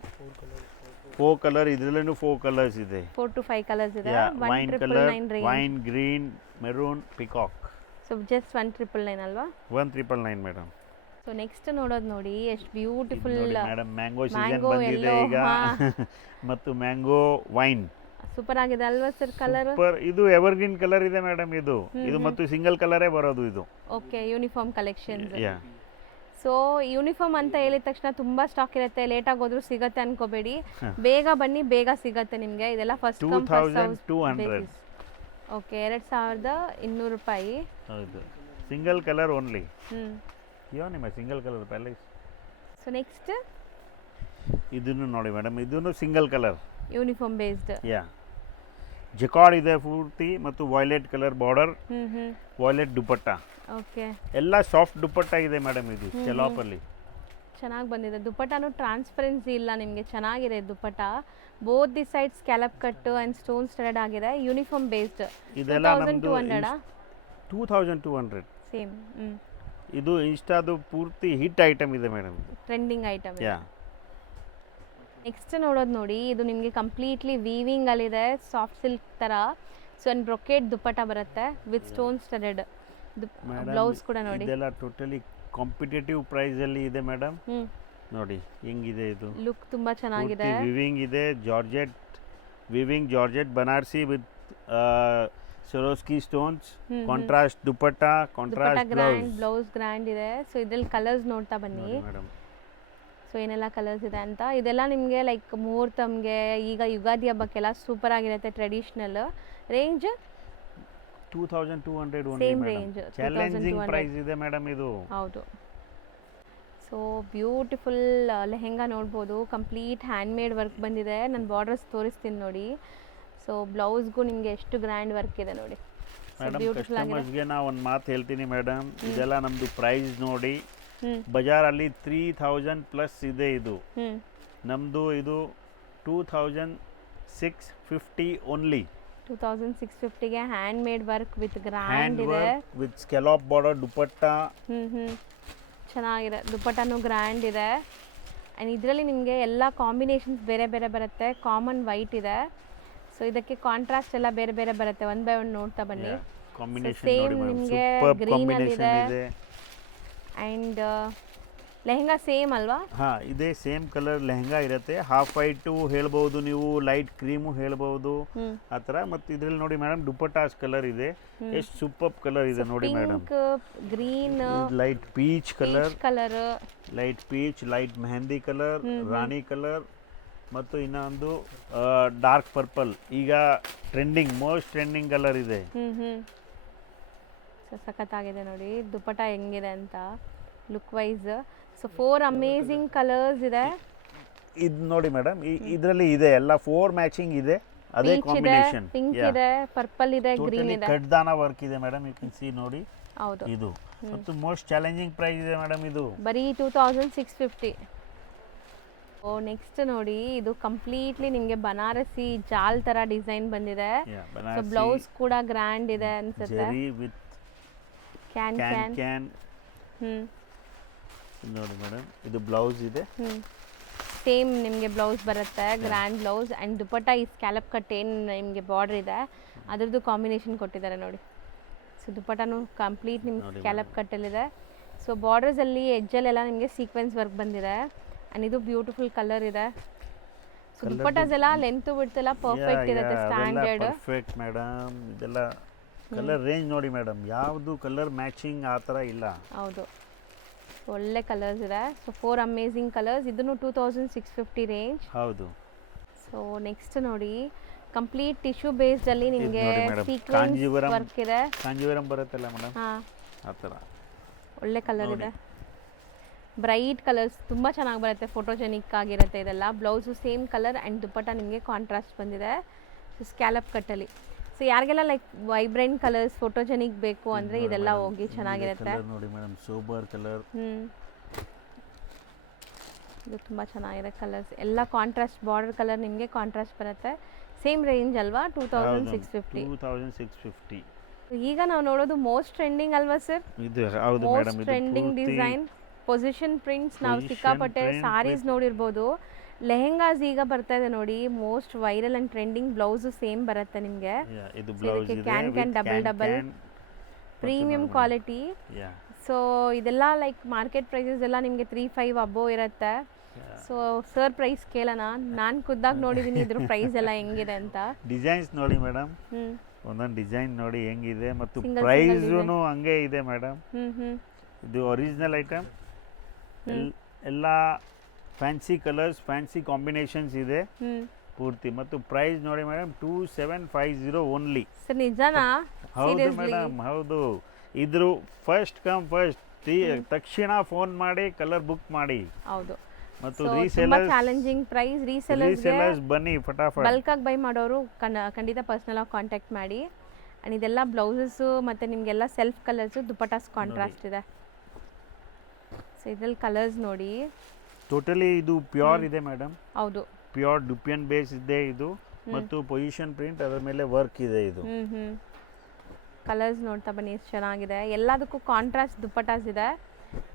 4 colour. ಇದರಲ್ಲೂ 4 ಕಲರ್ಸ್ ಇದೆ. 4 to 5 ಕಲರ್ಸ್ ಇದೆ. Wine colour, wine green, maroon, peacock. So just 1999 ಅಲ್ವಾ? 1999 ಮೇಡಮ್. ಸೊ ನೆಕ್ಸ್ಟ್ ನೋಡೋದು ನೋಡಿ ಎಷ್ಟು ಬ್ಯೂಟಿಫುಲ್ ಮೇಡಮ್. ಮ್ಯಾಂಗೋ ಸೀಸನ್ ಬಂದಿದೆ ಈಗ, ಮತ್ತು ಮ್ಯಾಂಗೋ ವೈನ್ ಸೂಪರ್ ಆಗಿದೆ ಅಲ್ವಾ ಸರ್ ಕಲರ್? ಇದು ಎವರ್ಗ್ರೀನ್ ಕಲರ್ ಇದೆ ಮೇಡಮ್. ಇದು ಮತ್ತು ಸಿಂಗಲ್ ಕಲರೇ ಬರೋದು ಇದು. Okay, uniform collections. So uniform ಅಂತ ಹೇಳಿದ ತಕ್ಷಣ ತುಂಬಾ ಸ್ಟಾಕ್ ಇರುತ್ತೆ, ಲೇಟ್ ಆಗೋದ್ರೂ ಸಿಗತ್ತೆ ಅನ್ಕೋಬೇಡಿ. ಬೇಗ ಬನ್ನಿ, ಬೇಗ ಸಿಗತ್ತೆ ನಿಮಗೆ. ಇದೆಲ್ಲ first come first serve. Okay, 2200 ರೂಪಾಯಿ. ಹೌದು, ಸಿಂಗಲ್ ಕಲರ್ ಓನ್ಲಿ. ನಿಮ್ಮ single colour palace. So next ಇದನ್ನು ನೋಡಿ ಮೇಡಮ್, ಇದನ್ನು ಸಿಂಗಲ್ ಕಲರ್ ಯೂನಿಫಾರ್ಮ್ ಬೇಸ್ಡ್. ಯಾ ಜಕಾರ್ಡ್ ಇದೆ ಪೂರ್ತಿ ಮತ್ತು violet colour border, violet dupatta, okay ಎಲ್ಲ ಸಾಫ್ಟ್ ದುಪಟ್ಟ ಇದೆ ಮೇಡಮ್. ಇದು ಸ್ಕೆಲಾಪಲ್ಲಿ ಚೆನ್ನಾಗಿ ಬಂದಿದೆ. ದುಪಟ್ಟಾನು ಟ್ರಾನ್ಸ್ಪರೆನ್ಸಿ ಇಲ್ಲ ನಿಮಗೆ, ಚೆನ್ನಾಗಿದೆ dupatta. Both the side scallop ಕಟ್ಟು ಆ್ಯಂಡ್ ಸ್ಟೋನ್ ಸ್ಟೆಡ್ ಆಗಿದೆ. Uniform based. ಇದೆಲ್ಲ ನಮ್ಮದು 2200 ಸೇಮ್. ಇದು ಇನ್ಸ್ಟಾದು ಪೂರ್ತಿ ಹಿಟ್ ಐಟಮ್ ಇದೆ ಮೇಡಮ್, ಟ್ರೆಂಡಿಂಗ್ ಐಟಮ್. ಯಾ. ನೆಕ್ಸ್ಟ್ ನೋಡೋದು ನೋಡಿ, ಇದು ನಿಮಗೆ ಕಂಪ್ಲೀಟ್ಲಿ ವೀವಿಂಗ್ ಅಲ್ಲಿದೆ, ಸಾಫ್ಟ್ ಸಿಲ್ಕ್ ಥರ. ಸೊ ಆ್ಯಂಡ್ ಬ್ರೊಕೇಟ್ ದುಪಟ್ಟ ಬರುತ್ತೆ ವಿತ್ ಸ್ಟೋನ್ ಸ್ಟೆಡೆಡ್. ಬ್ಲೌಸ್ ಕೂಡ ನೋಡಿ. ಇದೆಲ್ಲ ಟೋಟಲಿ ಕಾಂಪಿಟೇಟಿವ್ ಪ್ರೈಸ್ ಅಲ್ಲಿ ಇದೆ ಮೇಡಮ್. ನೋಡಿ ಹೆಂಗಿದೆ ಇದು, ಲುಕ್ ತುಂಬಾ ಚೆನ್ನಾಗಿದೆ. ವಿವಿಂಗ್ ಇದೆ, georgette viewing, georgette Banarasi with ಸರೋಸ್ಕಿ stones, contrast dupatta, contrast blouse grand ಇದೆ. ಸೊ ಇದ್ರಲ್ಲಿ ಕಲರ್ಸ್ ನೋಡ್ತಾ ಬನ್ನಿ ಮೇಡಮ್. ಸೊ ಏನೆಲ್ಲ ಕಲರ್ಸ್ ಇದೆ ಅಂತ. ಇದೆಲ್ಲ ನಿಮಗೆ ಲೈಕ್ ಮುಹೂರ್ತಮ್ಗೆ, ಈಗ ಯುಗಾದಿ ಹಬ್ಬಕ್ಕೆಲ್ಲ ಸೂಪರ್ ಆಗಿರುತ್ತೆ. Traditional range 2200 same only range, madam. Challenging price ಇದೆ ಮೇಡಮ್ ಇದು. ಹೌದು. ಸೊ ಬ್ಯೂಟಿಫುಲ್ ಲೆಹೆಂಗಾ ನೋಡ್ಬೋದು, ಕಂಪ್ಲೀಟ್ ಹ್ಯಾಂಡ್ ಮೇಡ್ ವರ್ಕ್ ಬಂದಿದೆ. ನಾನು ಬಾರ್ಡರ್ಸ್ ತೋರಿಸ್ತೀನಿ ನೋಡಿ. ಸೊ ಬ್ಲೌಸ್ಗೂ ನಿಮಗೆ ಎಷ್ಟು ಗ್ರ್ಯಾಂಡ್ ವರ್ಕ್ ಇದೆ ನೋಡಿ. ಮೇಡಮ್ ಕಸ್ಟಮರ್ಸ್ಗೆ ನಾ ಒಂದು ಮಾತು ಹೇಳ್ತೀನಿ ಮೇಡಮ್, ಇದೆಲ್ಲ ನಮ್ಮದು ಪ್ರೈಸ್ ನೋಡಿ ಬಜಾರಲ್ಲಿ 3000 ಪ್ಲಸ್ ಇದೆ. ಇದು ನಮ್ಮದು ಇದು 2650 ಓನ್ಲಿ. 2650ಗೆ hand made work with grand ಇದೆ, ವಿತ್ ಸ್ಕೆಲಾಪ್ ಬಾರ್ಡರ್ ದುಪಟ್ಟ. ಚೆನ್ನಾಗಿದೆ. ದುಪಟ್ಟನೂ ಗ್ರ್ಯಾಂಡ್ ಇದೆ. ಆ್ಯಂಡ್ ಇದರಲ್ಲಿ ನಿಮಗೆ ಎಲ್ಲ ಕಾಂಬಿನೇಷನ್ಸ್ ಬೇರೆ ಬೇರೆ ಬರುತ್ತೆ. ಕಾಮನ್ ವೈಟ್ ಇದೆ. ಸೊ ಇದಕ್ಕೆ ಕಾಂಟ್ರಾಸ್ಟ್ ಎಲ್ಲ ಬೇರೆ ಬೇರೆ ಬರುತ್ತೆ. ಒನ್ ಬೈ ಒನ್ ನೋಡ್ತಾ ಬನ್ನಿ. ಸೇಮ್ ನಿಮಗೆ ಗ್ರೀನ್ ಅಲ್ಲಿ ಇದೆ. ಆ್ಯಂಡ್ ಲೆಹೆಂಗಾ ಸೇಮ್ ಅಲ್ವಾ? ಹಾಂ, ಇದೇ ಸೇಮ್ ಕಲರ್ ಲೆಹೆಂಗಾ ಇರುತ್ತೆ. ಹಾಫ್ ವೈಟು ಹೇಳ್ಬೋದು ನೀವು, ಲೈಟ್ ಕ್ರೀಮು ಹೇಳ್ಬೋದು, ಆ ಥರ. ಮತ್ತು ಇದರಲ್ಲಿ ನೋಡಿ ಮೇಡಮ್ ದುಪಟ್ಟಾಸ್ ಕಲರ್ ಇದೆ, ಎಷ್ಟು ಸೂಪರ್ ಕಲರ್ ಇದೆ ನೋಡಿ madam. Green, light peach colour, light peach, light mehndi colour, rani colour, ಮತ್ತು ಇನ್ನೊಂದು ಡಾರ್ಕ್ ಪರ್ಪಲ್. ಈಗ ಟ್ರೆಂಡಿಂಗ್, ಮೋಸ್ಟ್ ಟ್ರೆಂಡಿಂಗ್ ಕಲರ್ ಇದೆ. ಸಖತ್ತಾಗಿದೆ ನೋಡಿ ದುಪಟ್ಟ ಹೆಂಗಿದೆ ಅಂತ look wise. So 4 amazing colours ಇದೆ. ಇದು ನೋಡಿ ಮೇಡಮ್, ಇದರಲ್ಲಿ ಇದೆ ಎಲ್ಲ 4 ಮ್ಯಾಚಿಂಗ್ ಇದೆ. ಅದೇ ಕಾಂಬಿನೇಷನ್. ಪಿಂಕ್ ಇದೆ, ಪರ್ಪಲ್ ಇದೆ, ಗ್ರೀನ್ ಇದೆ, ಕಡ್ದಾನ ವರ್ಕ್ ಇದೆ ಮೇಡಮ್. ಯು ಕ್ಯಾನ್ ಸಿ ನೋಡಿ. ಹೌದು. ಇದು ಮತ್ತು ಮೋಸ್ಟ್ ಚಾಲೆಂಜಿಂಗ್ ಪ್ರೈಸ್ ಇದೆ ಮೇಡಮ್. ಇದು ಬರೀ 2650. ಓ ನೆಕ್ಸ್ಟ್ ನೋಡಿ, ಇದು ಕಂಪ್ಲೀಟ್ಲಿ ನಿಮಗೆ ಬನಾರಸಿ ಜಾಲ್ ತರ ಡಿಸೈನ್ ಬಂದಿದೆ. ಸೊ ಬ್ಲೌಸ್ ಕೂಡ ಗ್ರ್ಯಾಂಡ್ ಇದೆ ಅನ್ಸುತ್ತೆ. ವಿತ್ ಕ್ಯಾನ್ ನೋಡಿ ಮೇಡಮ್, ಇದು ಬ್ಲೌಸ್ ಇದೆ. ಸೇಮ್ ನಿಮಗೆ ಬ್ಲೌಸ್ ಬರುತ್ತೆ, ಗ್ರ್ಯಾಂಡ್ ಬ್ಲೌಸ್. ಆ್ಯಂಡ್ ದುಪಟ್ಟ ಈ ಸ್ಕ್ಯಾಲಪ್ ಕಟ್ ಏನು ನಿಮಗೆ ಬಾರ್ಡರ್ ಇದೆ ಅದರದ್ದು ಕಾಂಬಿನೇಷನ್ ಕೊಟ್ಟಿದ್ದಾರೆ ನೋಡಿ. ಸೊ ದುಪಟ್ಟನು ಕಂಪ್ಲೀಟ್ ನಿಮ್ಗೆ ಸ್ಕ್ಯಾಲಪ್ ಕಟ್ಟಲ್ಲಿದೆ. ಸೊ ಬಾರ್ಡರ್ಸಲ್ಲಿ ಎಜ್ಜಲ್ಲೆಲ್ಲ ನಿಮಗೆ ಸೀಕ್ವೆನ್ಸ್ ವರ್ಕ್ ಬಂದಿದೆ. ಆ್ಯಂಡ್ ಇದು ಬ್ಯೂಟಿಫುಲ್ ಕಲರ್ ಇದೆ. ಸೊ ದುಪಟ್ಟಾಸ್ ಎಲ್ಲ ಲೆಂತ್ ವಿಡ್ತ್ ಎಲ್ಲ ಪರ್ಫೆಕ್ಟ್ ಇರುತ್ತೆ, ಸ್ಟ್ಯಾಂಡರ್ಡ್. Perfect madam. ಇದೆಲ್ಲ ಕಲರ್ ರೇಂಜ್ ನೋಡಿ ಮೇಡಮ್, ಯಾವುದು ಕಲರ್ ಮ್ಯಾಚಿಂಗ್ ಆ ಥರ ಇಲ್ಲ. ಹೌದು, ಒಳ್ಳೆ ಕಲರ್ಸ್ ಇದೆ. So 4 amazing colours. ಇದನ್ನು 2650 ರೇಂಜ್. ಹೌದು. ಸೊ ನೆಕ್ಸ್ಟ್ ನೋಡಿ, ಕಂಪ್ಲೀಟ್ ಟಿಶ್ಯೂ ಬೇಸ್ಡ್ ಅಲ್ಲಿ ನಿಮಗೆ ಸೀಕ್ವೆನ್ಸ್ ವರ್ಕ್ ಇದೆ. ಕಾಂಜೀವರಂ ಬರುತ್ತಲ್ಲ ಮೇಡಮ್, ಆ ಥರ ಒಳ್ಳೆ ಕಲರ್ ಇದೆ. ಬ್ರೈಟ್ ಕಲರ್ಸ್ ತುಂಬ ಚೆನ್ನಾಗಿ ಬರುತ್ತೆ, ಫೋಟೋಜೆನಿಕ್ ಆಗಿರುತ್ತೆ ಇದೆಲ್ಲ. Blouse same colour and dupatta ನಿಮಗೆ ಕಾಂಟ್ರಾಸ್ಟ್ ಬಂದಿದೆ. So scallop ಕಟ್ಟಲ್ಲಿ. ಸೊ ಯಾರಿಗೆಲ್ಲ ಲೈಕ್ ವೈಬ್ರೆಂಟ್ ಕಲರ್ಸ್, ಫೋಟೋಜೆನಿಕ್ ಬೇಕು ಅಂದರೆ ಇದೆಲ್ಲ ಹೋಗಿ ಚೆನ್ನಾಗಿರುತ್ತೆ ನೋಡಿ ಮೇಡಮ್. Sober colour. ಇದು ತುಂಬ ಚೆನ್ನಾಗಿದೆ ಕಲರ್ಸ್ ಎಲ್ಲ. ಕಾಂಟ್ರಾಸ್ಟ್ ಬಾರ್ಡರ್ ಕಲರ್ ನಿಮಗೆ ಕಾಂಟ್ರಾಸ್ಟ್ ಬರುತ್ತೆ. ಸೇಮ್ ರೇಂಜ್ ಅಲ್ವಾ? 2650. ಈಗ ನಾವು ನೋಡೋದು ಮೋಸ್ಟ್ ಟ್ರೆಂಡಿಂಗ್ ಅಲ್ವಾ ಸರ್? ಇದು ಹೌದು madam. Most trending design position prints. ನಾವು ಸಿಕ್ಕಾಪಟ್ಟೆ ಸಾರೀಸ್ ನೋಡಿರ್ಬೋದು. ಲೆಹೆಂಗಾಸ್ ಈಗ ಬರ್ತಾ ಇದೆ ನೋಡಿ, most viral and trending. Blouse same ಬರುತ್ತೆ ನಿಮಗೆ. ಇದು ಬ್ಲೌಸ್ ಇದೆ, can double premium quality. So ಇದೆಲ್ಲ ಲೈಕ್ ಮಾರ್ಕೆಟ್ ಪ್ರೈಸಸ್ ಎಲ್ಲ ನಿಮಗೆ 3-5 ಅಬೋವ್ ಇರುತ್ತೆ. ಸೊ ಸರ್ ಪ್ರೈಸ್ ಕೇಳೋಣ, ನಾನು ಖುದ್ದಾಗಿ ನೋಡಿದ್ದೀನಿ ಇದ್ರ ಪ್ರೈಸ್ ಎಲ್ಲ ಹೆಂಗಿದೆ ಅಂತ. ಡಿಸೈನ್ಸ್ ನೋಡಿ ಮೇಡಮ್, ಒಂದೊಂದು ಡಿಸೈನ್ ನೋಡಿ ಹೆಂಗಿದೆ, ಮತ್ತು ಪ್ರೈಸೂನು ಹಂಗೆ ಇದೆ ಮೇಡಮ್. ಇದು ಒರಿಜಿನಲ್ ಐಟಮ್. ಎಲ್ಲ ಫ್ಯಾನ್ಸಿ ಕಲರ್ಸ್, ಫ್ಯಾನ್ಸಿ ಕಾಂಬಿನೇಷನ್ಸ್ ಇದೆ ಪೂರ್ತಿ. ಮತ್ತು ಪ್ರೈಸ್ ನೋಡಿ ಮೇಡಮ್, 2750 ಓನ್ಲಿ. ಸರ್ ನಿಜನಾ? ಹೌದು ಮೇಡಮ್, ಹೌದು. ಇದ್ರು ಫಸ್ಟ್ ಕಮ್ ಫಸ್ಟ್, ತಕ್ಷಣ ಫೋನ್ ಮಾಡಿ ಕಲರ್ ಬುಕ್ ಮಾಡಿ. ಹೌದು, ಮತ್ತು ತುಂಬಾ ರೀಸೇಲರ್ಸ್ ಚಾಲೆಂಜಿಂಗ್ ಪ್ರೈಸ್. ರೀಸೆಲರ್ಸ್ಗೆ ಬನ್ನಿ ಫಟಾಫಟ್. ಬಲ್ಕಾಗಿ ಬೈ ಮಾಡೋರು ಖಂಡಿತ ಪರ್ಸ್ನಲ್ ಆಗಿ ಕಾಂಟ್ಯಾಕ್ಟ್ ಮಾಡಿ. ಆ್ಯಂಡ್ ಇದೆಲ್ಲ ಬ್ಲೌಸಸ್ಸು ಮತ್ತು ನಿಮಗೆಲ್ಲ ಸೆಲ್ಫ್ ಕಲರ್ಸು, ದುಪಟ್ಟಾಸ್ ಕಾಂಟ್ರಾಸ್ಟ್ ಇದೆ. ಸೊ ಇದ್ರಲ್ಲಿ ಕಲರ್ಸ್ ನೋಡಿ. ಟೋಟಲಿ ಇದು ಪ್ಯೂರ್ ಇದೆ ಮೇಡಮ್. ಹೌದು, ಪ್ಯೂರ್ ಡುಪಿಯನ್ ಬೇಸ್ ಇದೆ ಇದು, ಮತ್ತು ಪೊಸಿಷನ್ ಪ್ರಿಂಟ್ ಅದರ ಮೇಲೆ ವರ್ಕ್ ಇದೆ ಇದು. ಕಲರ್ಸ್ ನೋಡ್ತಾ ಬನ್ನಿ ಎಷ್ಟು ಚೆನ್ನಾಗಿದೆ. ಎಲ್ಲದಕ್ಕೂ ಕಾಂಟ್ರಾಸ್ಟ್ ದುಪಟ್ಟಾಸ್ ಇದೆ,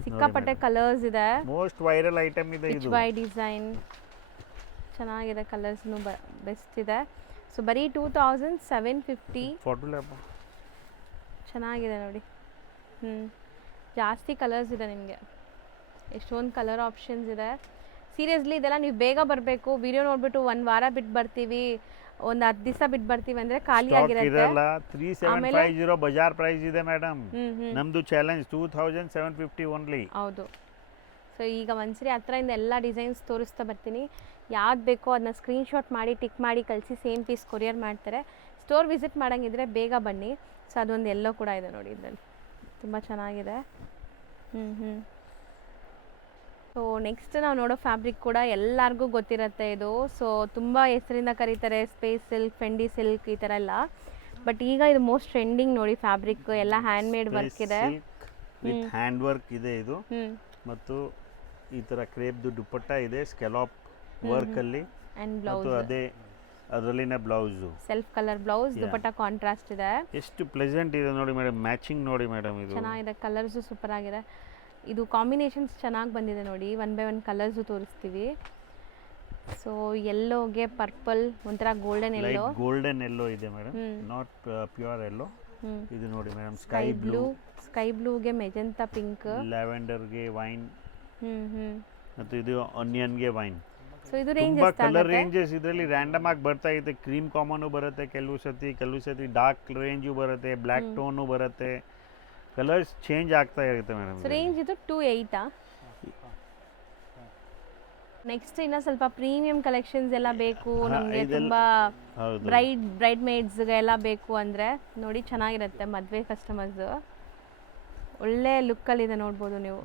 ಸಿಕ್ಕಾಪಟ್ಟೆ ಕಲರ್ಸ್ ಇದೆ. ಮೋಸ್ಟ್ ವೈರಲ್ ಐಟಮ್ ಇದೆ ಇದು. ವೈ ಡಿಸೈನ್ ಚೆನ್ನಾಗಿದೆ, ಕಲರ್ಸ್ನು ಬೆಸ್ಟ್ ಇದೆ. ಸೊ ಬರೀ 2750. ಚೆನ್ನಾಗಿದೆ ನೋಡಿ. ಜಾಸ್ತಿ ಕಲರ್ಸ್ ಇದೆ ನಿಮಗೆ, ಎಷ್ಟೊಂದು ಕಲರ್ ಆಪ್ಷನ್ಸ್ ಇದೆ. ಸೀರಿಯಸ್ಲಿ ಇದೆಲ್ಲ ನೀವು ಬೇಗ ಬರಬೇಕು. ವಿಡಿಯೋ ನೋಡ್ಬಿಟ್ಟು ಒಂದು ವಾರ ಬಿಟ್ಟು ಬರ್ತೀವಿ, ಒಂದು 10 ದಿವಸ ಬಿಟ್ಟು ಬರ್ತೀವಿ ಅಂದರೆ ಖಾಲಿ ಆಗಿರುತ್ತೆ. 3750 ಬಜಾರ್ ಪ್ರೈಸ್ ಇದೆ ಮೇಡಮ್. ನಮ್ದು ಚಾಲೆಂಜ್ 2750 ಓನ್ಲಿ. ಹೌದು. ಸೊ ಈಗ ಒಂದ್ಸರಿ ಹತ್ರದಿಂದ ಎಲ್ಲ ಡಿಸೈನ್ಸ್ ತೋರಿಸ್ತಾ ಬರ್ತೀನಿ. ಯಾವ್ದು ಬೇಕೋ ಅದನ್ನ ಸ್ಕ್ರೀನ್ಶಾಟ್ ಮಾಡಿ ಟಿಕ್ ಮಾಡಿ ಕಳಿಸಿ, ಸೇಮ್ ಪೀಸ್ ಕೊರಿಯರ್ ಮಾಡ್ತಾರೆ. ಸ್ಟೋರ್ ವಿಸಿಟ್ ಮಾಡೋಂಗಿದ್ರೆ ಬೇಗ ಬನ್ನಿ. ಸೊ ಅದೊಂದು ಎಲ್ಲೋ ಕೂಡ ಇದೆ ನೋಡಿ, ಇದರಲ್ಲಿ ತುಂಬ ಚೆನ್ನಾಗಿದೆ. ಸೊ ನೆಕ್ಸ್ಟ್ ನಾವು ನೋಡೋ ಫ್ಯಾಬ್ರಿಕ್ ಕೂಡ ಎಲ್ಲರಿಗೂ ಗೊತ್ತಿರುತ್ತೆ ಇದು. ಸೊ ತುಂಬ ಹೆಸರಿಂದ ಕರೀತಾರೆ, ಸ್ಪೇಸ್ ಸಿಲ್ಕ್, ಫೆಂಡಿ ಸಿಲ್ಕ್ ಈ ಥರ ಎಲ್ಲ. ಬಟ್ ಈಗ ಇದು ಮೋಸ್ಟ್ ಟ್ರೆಂಡಿಂಗ್ ನೋಡಿ ಫ್ಯಾಬ್ರಿಕ್. ಎಲ್ಲ ಹ್ಯಾಂಡ್ ಮೇಡ್ ವರ್ಕ್ ಇದೆ, ವಿತ್ ಹ್ಯಾಂಡ್ ವರ್ಕ್ ಇದೆ ಇದು. ಮತ್ತು ಈ ಥರ ಕ್ರೇಪ್ದು ದುಪ್ಪಟ್ಟ ಇದೆ ಸ್ಕೆಲಾಪ್ ವರ್ಕಲ್ಲಿ. ಆ್ಯಂಡ್ ಬ್ಲೌಸ್ ಅದೇ ಅದರಲ್ಲಿನ blouse self colour blouse, dupatta contrast ಇದೆ. ಎಷ್ಟು ಪ್ಲೆಸೆಂಟ್ ಇದೆ ನೋಡಿ ಮೇಡಮ್, ಮ್ಯಾಚಿಂಗ್ ನೋಡಿ ಮೇಡಮ್. ಇದು ಚೆನ್ನಾಗಿದೆ, ಕಲರ್ಸು ಸೂಪರ್ ಆಗಿದೆ. ಇದು ಕಾಂಬಿನೇಷನ್ಸ್ ಚೆನ್ನಾಗಿ ಬಂದಿದೆ ನೋಡಿ. 1 by 1 ಕಲರ್ಸು ತೋರಿಸ್ತೀವಿ. ಸೊ ಯೆಲ್ಲೋಗೆ ಪರ್ಪಲ್, ಒಂಥರ ಗೋಲ್ಡನ್ ಎಲ್ಲೋ. ಗೋಲ್ಡನ್ ಎಲ್ಲೋ ಇದೆ ಮೇಡಮ್, ನಾಟ್ ಪ್ಯೂರ್ ಎಲ್ಲೋ. ಇದು ನೋಡಿ ಮೇಡಮ್, ಸ್ಕೈ ಬ್ಲೂಗೆ ಮೆಜೆಂಟಾ ಪಿಂಕ್, ಲ್ಯಾವೆಂಡರ್ಗೆ ವೈನ್, ಮತ್ತು ಇದು ಆನಿಯನ್ಗೆ ವೈನ್. ಸೊ ಇದು ರೇಂಜ್ ತುಂಬಾ ಕಲರ್ ರೇಂಜಸ್ ಇದರಲ್ಲಿ ರ್ಯಾಂಡಮ್ ಆಗಿ ಬರ್ತಾ ಇದೆ. ಕ್ರೀಮ್ ಕಾಮನ್ ಬರುತ್ತೆ ಕೆಲವು ಸತಿ ಡಾರ್ಕ್ ರೇಂಜು ಬರುತ್ತೆ, ಬ್ಲ್ಯಾಕ್ ಟೋನು ಬರುತ್ತೆ. ಕಲರ್ಸ್ ಚೇಂಜ್ ಆಗ್ತಾ ಇರುತ್ತೆ ಮೇಡಮ್. ಸೊ ರೇಂಜ್ ಇದು 28. ನೆಕ್ಸ್ಟ್ ಇನ್ನ ಸ್ವಲ್ಪ ಪ್ರೀಮಿಯಂ ಕಲೆಕ್ಷನ್ಸ್ ಎಲ್ಲ ಬೇಕು ನಮಗೆ, ತುಂಬಾ ಬ್ರೈಡ್ ಮೇಡ್ಸ್ಗೆ ಎಲ್ಲ ಬೇಕು ಅಂದರೆ ನೋಡಿ ಚೆನ್ನಾಗಿರುತ್ತೆ. ಮದುವೆ ಕಸ್ಟಮರ್ಸ್ ಒಳ್ಳೆ ಲುಕ್ಕಲ್ಲಿದೆ, ನೋಡ್ಬೋದು ನೀವು.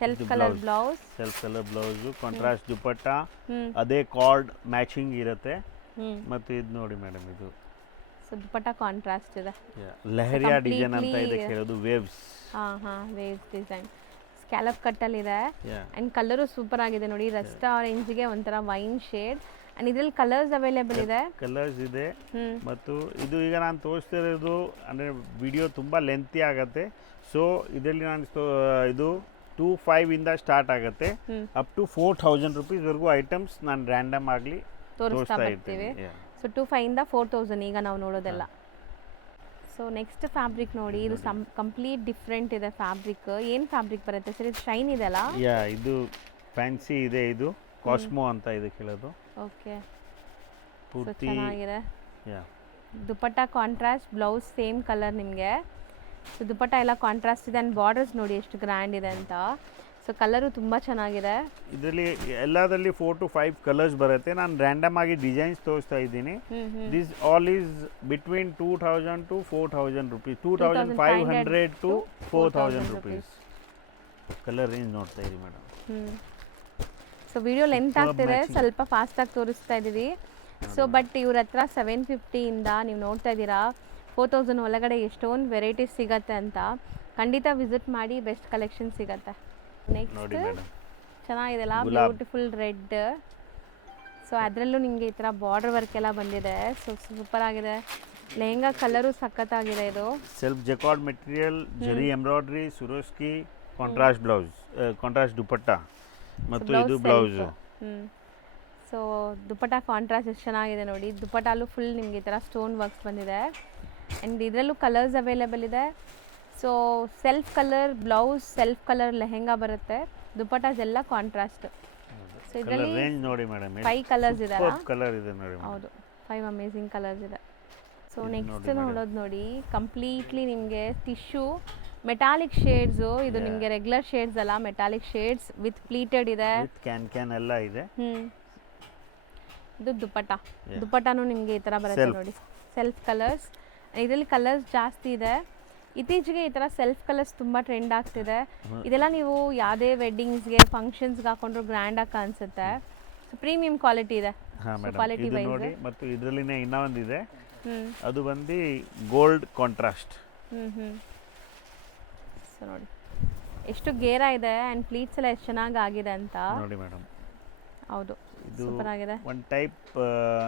Self colour blouse, contrast dupatta, ಅದೇ ಕಾರ್ಡ್ ಮ್ಯಾಚಿಂಗ್ ಇರುತ್ತೆ. ಮತ್ತು ಇದು ನೋಡಿ ಮೇಡಮ್, ಇದು ದುಪಟ್ಟ ಕಾಂಟ್ರಾಸ್ಟ್ ಇದೆ. ಲೆಹರಿಯಾ ಡಿಸೈನ್ ಅಂತ ಇದೆ ಕೇಳೋದು, ವೇವ್ಸ್. ವೇವ್ಸ್ ಡಿಸೈನ್ ಸ್ಕ್ಯಾಲಪ್ ಕಟ್ಟಲ್ಲಿ ಇದೆ. ಆ್ಯಂಡ್ ಕಲರು ಸೂಪರ್ ಆಗಿದೆ ನೋಡಿ, ರಸ್ಟ್ ಆರೆಂಜ್ಗೆ ಒಂಥರ ವೈನ್ ಶೇಡ್. ಆ್ಯಂಡ್ ಇದ್ರಲ್ಲಿ ಕಲರ್ಸ್ ಅವೈಲೇಬಲ್ ಇದೆ. ಮತ್ತು ಇದು ಈಗ ನಾನು ತೋರಿಸ್ತಿರೋದು ಅಂದರೆ ವಿಡಿಯೋ ತುಂಬ ಲೆಂತಿ ಆಗುತ್ತೆ. ಸೊ ಇದರಲ್ಲಿ ನಾನು ಇದು 25 ಇಂದ ಸ್ಟಾರ್ಟ್ ಆಗುತ್ತೆ, ಅಪ್ ಟು 4000 ರುಪೀಸ್ವರೆಗೂ ಐಟಮ್ಸ್ ನಾನು ರ್ಯಾಂಡಮ್ ಆಗಲಿ ತೋರಿಸ್ತಾ ಇರ್ತೀವಿ. ಸೊ 2500 ಇಂದ 4000 ಈಗ ನಾವು ನೋಡೋದೆಲ್ಲ. ಸೊ ನೆಕ್ಸ್ಟ್ ಫ್ಯಾಬ್ರಿಕ್ ನೋಡಿ, ಇದು ಕಂಪ್ಲೀಟ್ ಡಿಫ್ರೆಂಟ್ ಇದೆ ಫ್ಯಾಬ್ರಿಕ್. ಏನು ಫ್ಯಾಬ್ರಿಕ್ ಬರುತ್ತೆ ಸರ್? ಇದು ಶೈನ್ ಇದೆಲ್ಲ. ಇದು ಫ್ಯಾನ್ಸಿ ಇದೆ, ಇದು ಕಾಸ್ಮೋ ಅಂತ ಇದೆ ಕೇಳೋದು. ಓಕೆ, ಪೂರ್ತಿ ಚೆನ್ನಾಗಿದೆ. Dupatta contrast, blouse same colour ನಿಮಗೆ. ಸೊ ದುಪಟ್ಟ ಎಲ್ಲ ಕಾಂಟ್ರಾಸ್ಟ್ ಇದೆ. ಆ್ಯಂಡ್ ಬಾರ್ಡರ್ಸ್ ನೋಡಿ ಎಷ್ಟು ಗ್ರ್ಯಾಂಡ್ ಇದೆ ಅಂತ. ಸೊ ಕಲರು ತುಂಬ ಚೆನ್ನಾಗಿದೆ. ಇದರಲ್ಲಿ ಎಲ್ಲದರಲ್ಲಿ 4 to 5 ಕಲರ್ಸ್ ಬರುತ್ತೆ. ನಾನು ರ್ಯಾಂಡಮ್ ಆಗಿ ಡಿಸೈನ್ಸ್ ತೋರಿಸ್ತಾ ಇದ್ದೀನಿ. This all is between 2000 to 4000 rupees, 2500 to 4000 rupees colour range ನೋಡ್ತಾ ಇದ್ದೀವಿ ಮೇಡಮ್. ಸೊ ವಿಡಿಯೋ ಲೆಂತ್ ಆಗ್ತಿದೆ, ಸ್ವಲ್ಪ ಫಾಸ್ಟಾಗಿ ತೋರಿಸ್ತಾ ಇದ್ದೀವಿ. ಸೊ ಬಟ್ ಇವ್ರ ಹತ್ರ 750 ಇಂದ ನೀವು ನೋಡ್ತಾ ಇದ್ದೀರಾ 4000 ಒಳಗಡೆ ಎಷ್ಟೊಂದು ವೆರೈಟೀಸ್ ಸಿಗತ್ತೆ ಅಂತ. ಖಂಡಿತ ವಿಸಿಟ್ ಮಾಡಿ, ಬೆಸ್ಟ್ ಕಲೆಕ್ಷನ್ ಸಿಗತ್ತೆ. ನೆಕ್ಸ್ಟ್ ಚೆನ್ನಾಗಿದೆಲ್ಲ, ಬ್ಯೂಟಿಫುಲ್ ರೆಡ್. ಸೊ ಅದರಲ್ಲೂ ನಿಮಗೆ ಈ ಥರ ಬಾರ್ಡರ್ ವರ್ಕ್ ಎಲ್ಲ ಬಂದಿದೆ. ಸೊ ಸೂಪರ್ ಆಗಿದೆ. ಲೆಹಂಗಾ ಕಲರು ಸಖತ್ತಾಗಿದೆ. ಇದು self jacquard material, zari embroidery, Swarovski, contrast blouse, contrast dupatta, ಮತ್ತು ಇದು ಬ್ಲೌಸು. ಸೊ ದುಪಟ್ಟ ಕಾಂಟ್ರಾಸ್ಟ್ ಎಷ್ಟು ಚೆನ್ನಾಗಿದೆ ನೋಡಿ. ದುಪಟ್ಟಲ್ಲೂ ಫುಲ್ ನಿಮಗೆ ಈ ಥರ ಸ್ಟೋನ್ ವರ್ಕ್ಸ್ ಬಂದಿದೆ. ಆ್ಯಂಡ್ ಇದರಲ್ಲೂ ಕಲರ್ಸ್ ಅವೈಲೇಬಲ್ ಇದೆ. So self colour blouse, self colour lehenga ಬರುತ್ತೆ. ದುಪಟ್ಟಾಸ್ ಎಲ್ಲ ಕಾಂಟ್ರಾಸ್ಟ್. ಸೊ ಇದರಲ್ಲಿ ರೇಂಜ್ ನೋಡಿ ಮೇಡಮ್, 5 ಕಲರ್ಸ್ ಇದೆ. ಕಲರ್ ಇದೆ ನೋಡಿ. ಹೌದು, 5 ಅಮೇಜಿಂಗ್ ಕಲರ್ಸ್ ಇದೆ. ಸೊ ನೆಕ್ಸ್ಟ್ ನೋಡೋದು ನೋಡಿ, ಕಂಪ್ಲೀಟ್ಲಿ ನಿಮಗೆ ಟಿಶ್ಯೂ ಮೆಟಾಲಿಕ್ ಶೇಡ್ಸು. ಇದು ನಿಮಗೆ ರೆಗ್ಯುಲರ್ ಶೇಡ್ಸ್ ಅಲ್ಲ, ಮೆಟಾಲಿಕ್ ಶೇಡ್ಸ್ ವಿತ್ ಪ್ಲೀಟೆಡ್ ಇದೆ. ಕ್ಯಾನ್ ಎಲ್ಲ ಇದೆ. ಇದು ದುಪಟ್ಟಾನು ನಿಮಗೆ ಈ ಥರ ಬರುತ್ತೆ ನೋಡಿ, ಸೆಲ್ಫ್ ಕಲರ್ಸ್. ಇದರಲ್ಲಿ ಕಲರ್ಸ್ ಜಾಸ್ತಿ ಇದೆ. ಇತ್ತೀಚೆಗೆ ಈ ಥರ ಸೆಲ್ಫ್ ಕಲರ್ಸ್ ತುಂಬ ಟ್ರೆಂಡ್ ಆಗ್ತಿದೆ. ಇದೆಲ್ಲ ನೀವು ಯಾವುದೇ ವೆಡ್ಡಿಂಗ್ಸ್ಗೆ ಫಂಕ್ಷನ್ಸ್ಗೆ ಹಾಕೊಂಡ್ರು ಗ್ರ್ಯಾಂಡಾಗಿ ಕಾಣಿಸುತ್ತೆ. ಸೊ ಪ್ರೀಮಿಯಂ ಕ್ವಾಲಿಟಿ ಇದೆ. ಹಾಂ ಮೇಡಮ್, ಕ್ವಾಲಿಟಿ ಇದು ವೈಸ್. ನೋಡಿ. ಮತ್ತು ಇದರಲ್ಲಿನೇ ಇನ್ನೂ ಒಂದಿದೆ, ಹ್ಞೂ ಅದು ಬಂದು ಗೋಲ್ಡ್ ಕಾಂಟ್ರಾಸ್ಟ್. ಹ್ಞೂ ಸೊ ನೋಡಿ ಎಷ್ಟು ಗೇರ ಇದೆ ಆ್ಯಂಡ್ ಪ್ಲೀಟ್ಸ್ ಎಲ್ಲ ಎಷ್ಟು ಚೆನ್ನಾಗಿ ಆಗಿದೆ ಅಂತ. ನೋಡಿ ಮೇಡಮ್, ಹೌದು, ಇದು ಸೂಪರ್ ಆಗಿದೆ. ಒಂದು ಟೈಪ್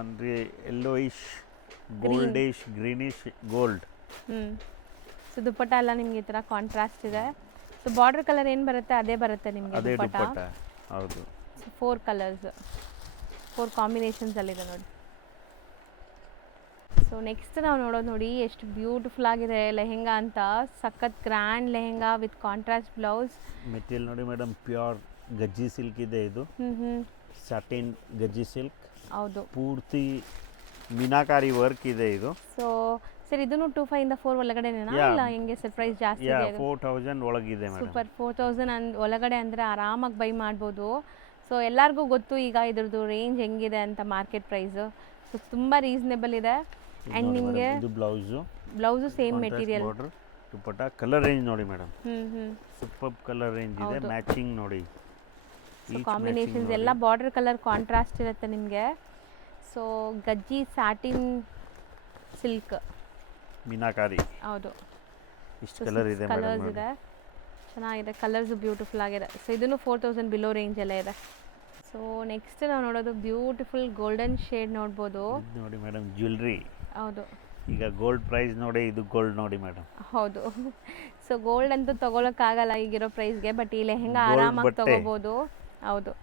ಅಂದರೆ yellowish goldish greenish gold. So dupatta ಎಲ್ಲ ನಿಮ್ಗೆ ಈ ಥರ ಕಾಂಟ್ರಾಸ್ಟ್ ಇದೆ. ಸೊ ಬಾರ್ಡರ್ ಕಲರ್ ಏನು ಬರುತ್ತೆ ಅದೇ ಬರುತ್ತೆ ನಿಮಗೆ ಅದೇ ದುಪ್ಪಟ್ಟ. ದುಪ್ಪಟ್ಟ. ಹೌದು, 4 ಕಲರ್ಸ್, 4 ಕಾಂಬಿನೇಷನ್ಸಲ್ಲಿದೆ ನೋಡಿ. ಸೊ ನೆಕ್ಸ್ಟ್ ನಾವು ನೋಡೋದು ನೋಡಿ ಎಷ್ಟು ಬ್ಯೂಟಿಫುಲ್ ಆಗಿದೆ ಲೆಹೆಂಗಾ ಅಂತ. ಸಖತ್ grand lehenga with contrast blouse. Material ನೋಡಿ ಮೇಡಮ್, ಪ್ಯೂರ್ ಗಜ್ಜಿ ಸಿಲ್ಕ್ ಇದೆ. ಇದು ಸಾಟಿನ್ ಗಜ್ಜಿ ಸಿಲ್ಕ್. ಹೌದು, ಪೂರ್ತಿ ಮೀನಾಕಾರಿ ವರ್ಕ್ ಇದೆ ಇದು. ಸೊ ಸರ್ ಇದನ್ನು 2,500 ಇಂದ 4 ಒಳಗಡೆನೇನಾ ಇಲ್ಲ ಹೆಂಗೆ ಸರ್ ಪ್ರೈಸ್ ಜಾಸ್ತಿ ಇದೆ? 4,000 ಒಳಗಿದೆ ಮೇಡಮ್. ಸೂಪರ್, 4,000 ಒಳಗಡೆ ಅಂದರೆ ಆರಾಮಾಗಿ ಬೈ ಮಾಡ್ಬೋದು. ಸೊ ಎಲ್ಲರಿಗೂ ಗೊತ್ತು ಈಗ ಇದ್ರದ್ದು ರೇಂಜ್ ಹೆಂಗಿದೆ ಅಂತ ಮಾರ್ಕೆಟ್ ಪ್ರೈಸು. ಸೊ ತುಂಬ ರೀಸನೇಬಲ್ ಇದೆ. ಆ್ಯಂಡ್ ನಿಮಗೆ ಇದು blouse same material. Border dupatta. Colour range ನೋಡಿ ಮೇಡಮ್, ಹ್ಞೂ ಸೂಪರ್ ಕಲರ್ ರೇಂಜ್ ಇದೆ. ಮ್ಯಾಚಿಂಗ್ ನೋಡಿ, ಸೊ ಕಾಂಬಿನೇಷನ್ಸ್ ಎಲ್ಲ ಬಾರ್ಡರ್ ಕಲರ್ ಕಾಂಟ್ರಾಸ್ಟ್ ಇರುತ್ತೆ ನಿಮಗೆ. So gajji satin silk meenakari. ಹೌದು, ಇಷ್ಟು ಕಲರ್ ಇದೆ ಕಲರ್ಸ್ ಮೇಡಮ್. ಇದೆ, ಚೆನ್ನಾಗಿದೆ. ಕಲರ್ಸು ಬ್ಯೂಟಿಫುಲ್ ಆಗಿದೆ. ಸೊ ಇದನ್ನು 4,000 ಬಿಲೋ ರೇಂಜಲ್ಲೇ ಇದೆ. ಸೊ ನೆಕ್ಸ್ಟ್ ನಾವು ನೋಡೋದು ಬ್ಯೂಟಿಫುಲ್ ಗೋಲ್ಡನ್ ಶೇಡ್ ನೋಡ್ಬೋದು. ಇದು ನೋಡಿ ಮೇಡಮ್, ಜ್ಯುವೆಲ್ರಿ. ಹೌದು, ಈಗ ಗೋಲ್ಡ್ ಪ್ರೈಸ್ ನೋಡಿ, ಇದು ಗೋಲ್ಡ್ ನೋಡಿ ಮೇಡಮ್. ಹೌದು. ಸೊ ಗೋಲ್ಡ್ ಅಂತೂ ತೊಗೊಳಕ್ಕಾಗಲ್ಲ ಈಗಿರೋ ಪ್ರೈಸ್ಗೆ, ಬಟ್ ಈ ಲೆಹೆಂಗಾ Gold ಆರಾಮಾಗಿ ಬಟ್ಟೆ. ತೊಗೋಬೋದು. ಹೌದು.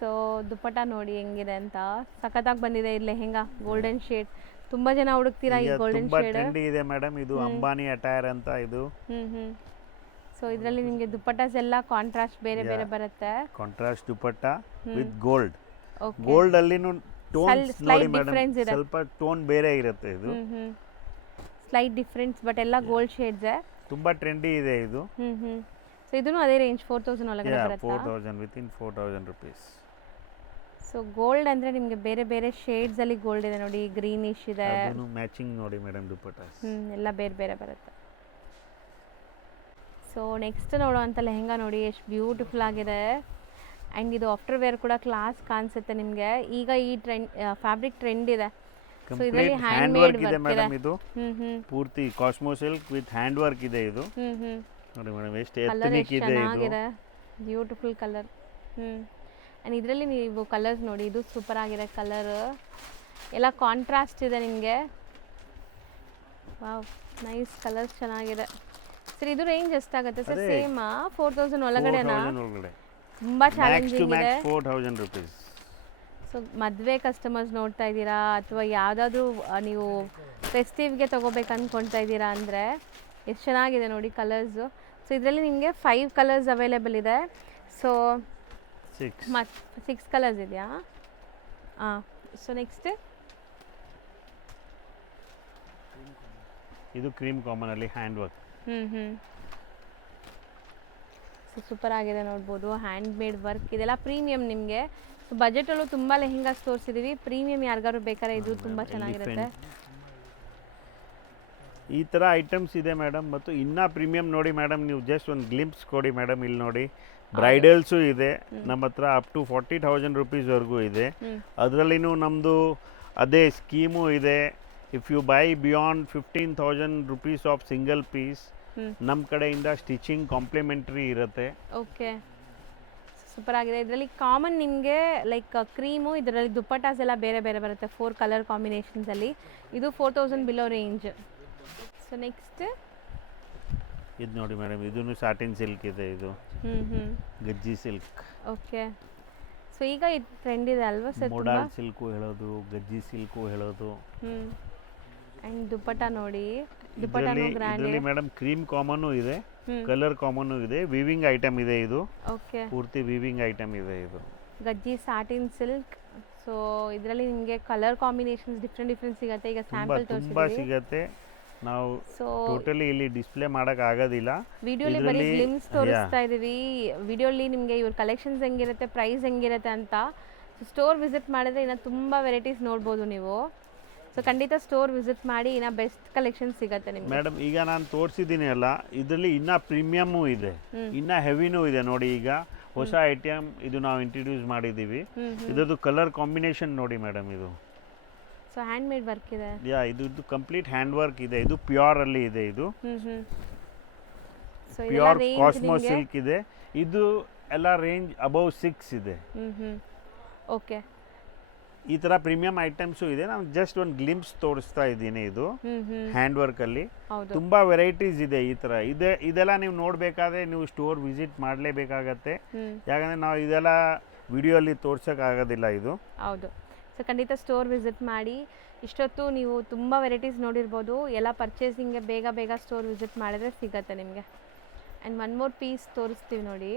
ಸೊ ದುಪ್ಪಟ್ಟ ನೋಡಿ ಹೆಂಗಿದೆ ಅಂತ, ಸಖತ್ತಾಗಿ ಬಂದಿದೆ ಈ ಲೆಹೆಂಗಾ ಗೋಲ್ಡನ್ ಶೇಡ್. ತುಂಬ ಜನ ಹುಡುಕ್ತೀರಾ ಈ ಈಗ ಗೋಲ್ಡನ್ ತುಂಬಾ ಶೇಡ್. ಟ್ರೆಂಡಿ ಇದೆ ಮೇಡಮ್. ಇದು ಅಂಬಾನಿ ಅಟೈರ್ ಅಂತ ಇದು. ಸೊ ಇದರಲ್ಲಿ ನಿಮಗೆ ದುಪ್ಪಟ್ಟಾಸ್ ಎಲ್ಲ ಕಾಂಟ್ರಾಸ್ಟ್ ಬೇರೆ ಬೇರೆ ಬರುತ್ತೆ. Contrast dupatta with gold. Okay, gold ಅಲ್ಲಿನೂ ಟೋನ್ ನೋಡಿ ಮೇಡಮ್, difference ಇದೆ. ಸ್ವಲ್ಪ ಟೋನ್ ಬೇರೆ ಇರುತ್ತೆ ಇದು. ಸ್ಲೈಟ್ ಡಿಫ್ರೆನ್ಸ್, ಬಟ್ ಎಲ್ಲ ಗೋಲ್ಡ್ ಶೇಡ್ಸ್. ತುಂಬಾ ಟ್ರೆಂಡಿ ಇದೆ ಇದು. ಸೊ ಇದನ್ನು ಅದೇ ರೇಂಜ್ 4,000 ಒಳಗಡೆ ಬರುತ್ತೆ. 4,000 ವಿತಿನ್ 4,000 ರುಪೀಸ್. ಸೊ ಗೋಲ್ಡ್ ಅಂದರೆ ನಿಮಗೆ ಬೇರೆ ಬೇರೆ ಶೇಡ್ಸಲ್ಲಿ ಗೋಲ್ಡ್ ಇದೆ ನೋಡಿ. ಗ್ರೀನಿಶ್ ಇದೆ, ಅದನ್ನು ಮ್ಯಾಚಿಂಗ್ ನೋಡಿ ಮೇಡಮ್ ದುಪ್ಪಟ್ಟ. ಎಲ್ಲ ಬೇರೆ ಬೇರೆ ಬರುತ್ತೆ. ಸೊ ನೆಕ್ಸ್ಟ್ ನೋಡುವಂಥ ಲೆಹೆಂಗಾ ನೋಡಿ ಎಷ್ಟು ಬ್ಯೂಟಿಫುಲ್ ಆಗಿದೆ. ಆ್ಯಂಡ್ ಇದು ಆಫ್ಟರ್ ವೇರ್ ಕೂಡ ಕ್ಲಾಸ್ ಕಾಣಿಸುತ್ತೆ ನಿಮಗೆ. ಈಗ ಈ ಟ್ರೆಂಡ್ ಫ್ಯಾಬ್ರಿಕ್ ಟ್ರೆಂಡ್ ಇದೆ. ಸೊ ಇದರಲ್ಲಿ ಹ್ಯಾಂಡ್ ವರ್ಕ್ ಮೇಡ್ ಇದೆ ವರ್ಕ್ ಇದೆ. ಮೇಡಮ್. ಇದು ಪೂರ್ತಿ Cosmo silk with hand work ಇದೆ ಇದು. ನೋಡಿ ಮೇಡಮ್, ಎಷ್ಟು ಕಲರ್ ಎತ್ತನಿಕ್ ಎಷ್ಟು ಇದೆ ಇದು. ಚೆನ್ನಾಗಿದೆ, ಬ್ಯೂಟಿಫುಲ್ ಕಲರ್. ಆ್ಯಂಡ್ ಇದರಲ್ಲಿ ನೀವು ಕಲರ್ಸ್ ನೋಡಿ, ಇದು ಸೂಪರ್ ಆಗಿದೆ ಕಲರ್. ಎಲ್ಲ ಕಾಂಟ್ರಾಸ್ಟ್ ಇದೆ ನಿಮಗೆ. ವಾವ್, ನೈಸ್ ಕಲರ್ಸ್ ಚೆನ್ನಾಗಿದೆ. ಸರ್ ಇದು ರೇಂಜ್ ಎಷ್ಟಾಗುತ್ತೆ ಸರ್? ಅದೇ. ಸೇಮಾ 4,000 ಒಳಗಡೆನಾ? 4,000 ಒಳಗಡೆ. ತುಂಬ ಮ್ಯಾಕ್ಸ್ ಟು ಚಾಲೆಂಜಿಂಗ್ ಇದೆ. Max 4,000 rupees. ಸೊ ಮದುವೆ ಕಸ್ಟಮರ್ಸ್ ನೋಡ್ತಾ ಇದ್ದೀರಾ ಅಥವಾ ಯಾವುದಾದ್ರೂ ನೀವು ಫೆಸ್ಟಿವ್ಗೆ ತೊಗೋಬೇಕು ಅಂದ್ಕೊಳ್ತಾ ಇದ್ದೀರಾ ಅಂದರೆ ಎಷ್ಟು ಚೆನ್ನಾಗಿದೆ ನೋಡಿ ಕಲರ್ಸು. ಸೊ ಇದರಲ್ಲಿ ನಿಮಗೆ 5 ಕಲರ್ಸ್ ಅವೈಲೇಬಲ್ ಇದೆ. ಸೊ 6 ಕಲರ್ಸ್ ಇದೆಯಾ? ಹಾಂ. ಸೊ ನೆಕ್ಸ್ಟ್ ಇದು ಕ್ರೀಮ್ ಕಾಮನ್ ಅಲ್ಲಿ ಹ್ಯಾಂಡ್ ವರ್ಕ್. ಸೊ ಸೂಪರ್ ಆಗಿದೆ ನೋಡ್ಬೋದು, ಹ್ಯಾಂಡ್ ಮೇಡ್ ವರ್ಕ್. ಇದೆಲ್ಲ ಪ್ರೀಮಿಯಂ ನಿಮಗೆ. ಸೊ ಬಜೆಟಲ್ಲೂ ತುಂಬ ಲೆಹೆಂಗಾಸ್ ತೋರಿಸಿದ್ದೀವಿ. ಪ್ರೀಮಿಯಂ ಯಾರಿಗಾರು ಬೇಕಾದ್ರೆ ಇದು ತುಂಬ ಚೆನ್ನಾಗಿರುತ್ತೆ. ಈ ಥರ ಐಟಮ್ಸ್ ಇದೆ ಮೇಡಮ್. ಮತ್ತು ಇನ್ನೂ ಪ್ರೀಮಿಯಂ ನೋಡಿ ಮೇಡಮ್, ನೀವು ಜಸ್ಟ್ ಒಂದು ಗ್ಲಿಂಪ್ಸ್ ಕೊಡಿ ಮೇಡಮ್. ಇಲ್ಲಿ ನೋಡಿ, ಬ್ರೈಡಲ್ಸು ಇದೆ ನಮ್ಮ ಹತ್ರ, ಅಪ್ ಟು 40,000 ರುಪೀಸ್ವರೆಗೂ ಇದೆ. ಅದರಲ್ಲಿನೂ ನಮ್ಮದು ಅದೇ ಸ್ಕೀಮು ಇದೆ. If you buy beyond 15,000 rupees of single piece, ನಮ್ಮ ಕಡೆಯಿಂದ ಸ್ಟಿಚಿಂಗ್ ಕಾಂಪ್ಲಿಮೆಂಟ್ರಿ ಇರುತ್ತೆ. ಓಕೆ, ಸೂಪರ್ ಆಗಿದೆ. ಇದರಲ್ಲಿ ಕಾಮನ್ ನಿಮಗೆ ಲೈಕ್ ಕ್ರೀಮು, ಇದರಲ್ಲಿ ದುಪ್ಪಟ್ಟಾಸ್ ಎಲ್ಲ ಬೇರೆ ಬೇರೆ ಬರುತ್ತೆ 4 ಕಲರ್ ಕಾಂಬಿನೇಷನ್ಸಲ್ಲಿ. ಇದು 4,000 ಬಿಲೋ ರೇಂಜ್. ಸೊ ನೆಕ್ಸ್ಟ್ ಇದು ನೋಡಿ ಮೇಡಮ್, ಇದೂ ಸಾಟಿನ್ ಸಿಲ್ಕ್ ಇದೆ. ಇದು ಗಜ್ಜಿ ಸಿಲ್ಕ್. ಓಕೆ, ಸೊ ಈಗ ಇದು ಟ್ರೆಂಡ್ ಇದೆ ಅಲ್ವಾ ಸರ್? ಮೋಡಲ್ ಸಿಲ್ಕು ಹೇಳೋದು, ಗಜ್ಜಿ ಸಿಲ್ಕು ಹೇಳೋದು. ಆ್ಯಂಡ್ ದುಪ್ಪಟ್ಟ ನೋಡಿ, ದುಪ್ಪಟ್ಟನೂ ಗ್ರ್ಯಾಂಡ್ ಇದರಲ್ಲಿ ಮೇಡಮ್ ಕ್ರೀಮ್ ಕಾಮನ್ನು ಇದೆ, ಕಲರ್ ಕಾಮನ್ನು ಇದೆ, ವಿವಿಂಗ್ ಐಟಮ್ ಇದೆ. ಇದು ಓಕೆ, ಪೂರ್ತಿ ವಿವಿಂಗ್ ಐಟಮ್ ಇದೆ. ಇದು ಗಜ್ಜಿ ಸಾಟಿನ್ ಸಿಲ್ಕ್. ಸೊ ಇದರಲ್ಲಿ ನಿಮಗೆ ಕಲರ್ ಕಾಂಬಿನೇಷನ್ಸ್ ಡಿಫ್ರೆಂಟ್ ಸಿಗುತ್ತೆ. ಈಗ ಸ್ಯಾಂಪಲ್ ತುಂಬಾ ತೋರಿಸಿದ್ದೀವಿ. ಸಿಗತ್ತೆ. ನಾವು ಸೊ ಟೋಟಲಿ ಇಲ್ಲಿ ಡಿಸ್ಪ್ಲೇ ಮಾಡಕ್ ಆಗೋದಿಲ್ಲ. ವಿಡಿಯೋಲಿ ಬರೀ ಗ್ಲಿಮ್ಸ್ ತೋರಿಸ್ತಾ ಇದೀವಿ. ವಿಡಿಯೋಲಿ ನಿಮಗೆ ಇವ್ರ ಕಲೆಕ್ಷನ್ಸ್ ಹೆಂಗಿರುತ್ತೆ, ಪ್ರೈಸ್ ಹೆಂಗಿರುತ್ತೆ ಅಂತ ಸ್ಟೋರ್ ವಿಸಿಟ್ ಮಾಡಿದ್ರೆ ಇನ್ನು ತುಂಬ ವೆರೈಟೀಸ್ ನೋಡ್ಬೋದು ನೀವು. ಸೊ ಖಂಡಿತ ಸ್ಟೋರ್ ವಿಸಿಟ್ ಮಾಡಿ, ಇನ್ನು ಬೆಸ್ಟ್ ಕಲೆಕ್ಷನ್ ಸಿಗುತ್ತೆ ನಿಮಗೆ. ಮೇಡಮ್ ಈಗ ನಾನು ತೋರಿಸಿದ್ದೀನಿ ಅಲ್ಲ, ಇದರಲ್ಲಿ ಇನ್ನೂ ಪ್ರೀಮಿಯಮ್ಮು ಇದೆ, ಇನ್ನೂ ಹೆವಿನೂ ಇದೆ ನೋಡಿ. ಈಗ ಹೊಸ ಐಟಮ್ ಇದು ನಾವು ಇಂಟ್ರಡ್ಯೂಸ್ ಮಾಡಿದ್ದೀವಿ. ಇದರದ್ದು ಕಲರ್ ಕಾಂಬಿನೇಷನ್ ನೋಡಿ ಮೇಡಮ್, ಇದು ಸೊ ಹ್ಯಾಂಡ್ ಮೇಡ್ ವರ್ಕ್ ಇದೆ. ಇದು ಕಂಪ್ಲೀಟ್ ಹ್ಯಾಂಡ್ ವರ್ಕ್ ಇದೆ. ಇದು ಪ್ಯೂರ್ ಅಲ್ಲಿ ಇದೆ. ಇದು ಸೊ ಪ್ಯೂರ್ ಕಾಸ್ಮೋ ಸಿಲ್ಕ್ ಇದೆ. ಇದು ಎಲ್ಲ ರೇಂಜ್ ಅಬೌವ್ 6 ಇದೆ. ಓಕೆ, ಈ ತರ ಪ್ರೀಮಿಯಂ ಐಟಮ್ಸು ಇದೆ. ನಾನು ಜಸ್ಟ್ ಒಂದು ಗ್ಲಿಂಪ್ಸ್ ತೋರಿಸ್ತಾ ಇದ್ದೀನಿ. ಇದು ಹ್ಯಾಂಡ್ ವರ್ಕ್ ಅಲ್ಲಿ ತುಂಬಾ ವೆರೈಟೀಸ್ ಇದೆ. ಈ ತರ ಇದೆ. ಇದೆಲ್ಲ ನೀವು ನೋಡ್ಬೇಕಾದ್ರೆ ನೀವು ಸ್ಟೋರ್ ವಿಸಿಟ್ ಮಾಡಲೇಬೇಕಾಗತ್ತೆ, ಯಾಕಂದ್ರೆ ನಾವು ಇದೆಲ್ಲ ವಿಡಿಯೋ ಅಲ್ಲಿ ತೋರ್ಸಕ್ ಆಗೋದಿಲ್ಲ. ಇದು ಹೌದು. ಸೊ ಖಂಡಿತ ಸ್ಟೋರ್ ವಿಸಿಟ್ ಮಾಡಿ. ಇಷ್ಟೊತ್ತು ನೀವು ತುಂಬ ವೆರೈಟೀಸ್ ನೋಡಿರ್ಬೋದು. ಎಲ್ಲ ಪರ್ಚೇಸಿಂಗ್ಗೆ ಬೇಗ ಬೇಗ ಸ್ಟೋರ್ ವಿಸಿಟ್ ಮಾಡಿದ್ರೆ ಸಿಗತ್ತೆ ನಿಮಗೆ. ಆ್ಯಂಡ್ ಒನ್ ಮೋರ್ ಪೀಸ್ ತೋರಿಸ್ತೀವಿ ನೋಡಿ.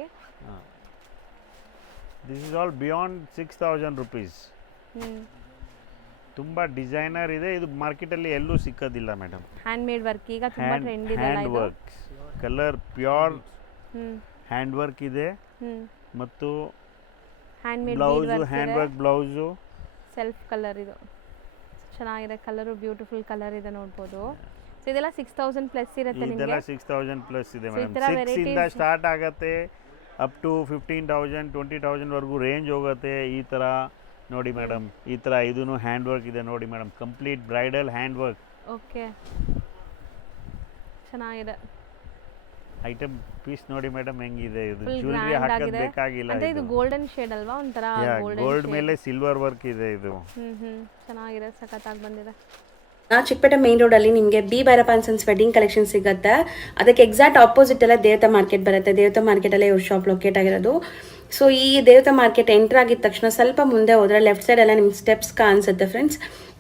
This is all beyond 6,000 rupees. ತುಂಬ ಡಿಸೈನರ್ ಇದೆ. ಇದು ಮಾರ್ಕೆಟಲ್ಲಿ ಎಲ್ಲೂ ಸಿಕ್ಕೋದಿಲ್ಲ ಮೇಡಮ್. ಹ್ಯಾಂಡ್ ಮೇಡ್ ವರ್ಕ್ ಈಗ ತುಂಬ ಟ್ರೆಂಡ್ ಇದೆ. Hand work, colour pure hand work ಇದೆ. ಮತ್ತು hand made blouse, hand work blouse, self colour. ಇದು ಚೆನ್ನಾಗಿದೆ ಕಲರು, ಬ್ಯೂಟಿಫುಲ್ ಕಲರ್ ಇದೆ ನೋಡ್ಬೋದು. ಸೊ ಇದೆಲ್ಲ 6,000 ಪ್ಲಸ್ ಇರುತ್ತೆ ನಿಮಗೆ. ಇದೆಲ್ಲ 6,000 ಪ್ಲಸ್ ಇದೆ ಮೇಡಮ್. 6 ಇಂದ ಸ್ಟಾರ್ಟ್ ಆಗುತ್ತೆ ಅಪ್ ಟು 15,000 20,000 ವರೆಗೂ ರೇಂಜ್ ಹೋಗುತ್ತೆ. ಈ ಥರ ನೋಡಿ ಮೇಡಮ್, ಈ ಥರ ಇದೂ ಹ್ಯಾಂಡ್ ವರ್ಕ್ ಇದೆ ನೋಡಿ madam, complete bridal hand work. Okay, ಚೆನ್ನಾಗಿದೆ ಐಟಮ್ ಪೀಸ್ ನೋಡಿ ಮೇಡಮ್ ಹೆಂಗಿದೆ. ಇದು ಜ್ಯುವೆಲರಿ ಹಾಕೋದು ಬೇಕಾಗಿಲ್ಲ. ಅಂದ್ರೆ ಇದು ಗೋಲ್ಡನ್ ಶೇಡ್ ಅಲ್ವಾ, ಒಂಥರ ಗೋಲ್ಡ್ ಮೇಲೆ ಸಿಲ್ವರ್ ವರ್ಕ್ ಇದೆ. ಇದು ಚೆನ್ನಾಗಿದೆ, ಸಖತ್ತಾಗಿ ಬಂದಿದೆ. ಚಿಕ್ಕಪೇಟೆ ಮೇನ್ ರೋಡಲ್ಲಿ ನಿಮಗೆ B Bhyrappa and sons wedding collection ಸಿಗುತ್ತೆ. ಅದಕ್ಕೆ ಎಕ್ಸಾಕ್ಟ್ ಆಪೋಸಿಟ್ ಎಲ್ಲ ದೇವತಾ ಮಾರ್ಕೆಟ್ ಬರುತ್ತೆ. ದೇವತಾ ಮಾರ್ಕೆಟಲ್ಲೇ ಇವ್ರ ಶಾಪ್ ಲೊಕೇಟ್ ಆಗಿರೋದು. ಸೊ ಈ ದೇವತಾ ಮಾರ್ಕೆಟ್ ಎಂಟರ್ ಆಗಿದ ತಕ್ಷಣ ಸ್ವಲ್ಪ ಮುಂದೆ ಹೋದರೆ ಲೆಫ್ಟ್ ಸೈಡ್ ಎಲ್ಲ ನಿಮ್ಗೆ ಸ್ಟೆಪ್ಸ್ ಕಾಣಿಸುತ್ತೆ ಫ್ರೆಂಡ್ಸ್.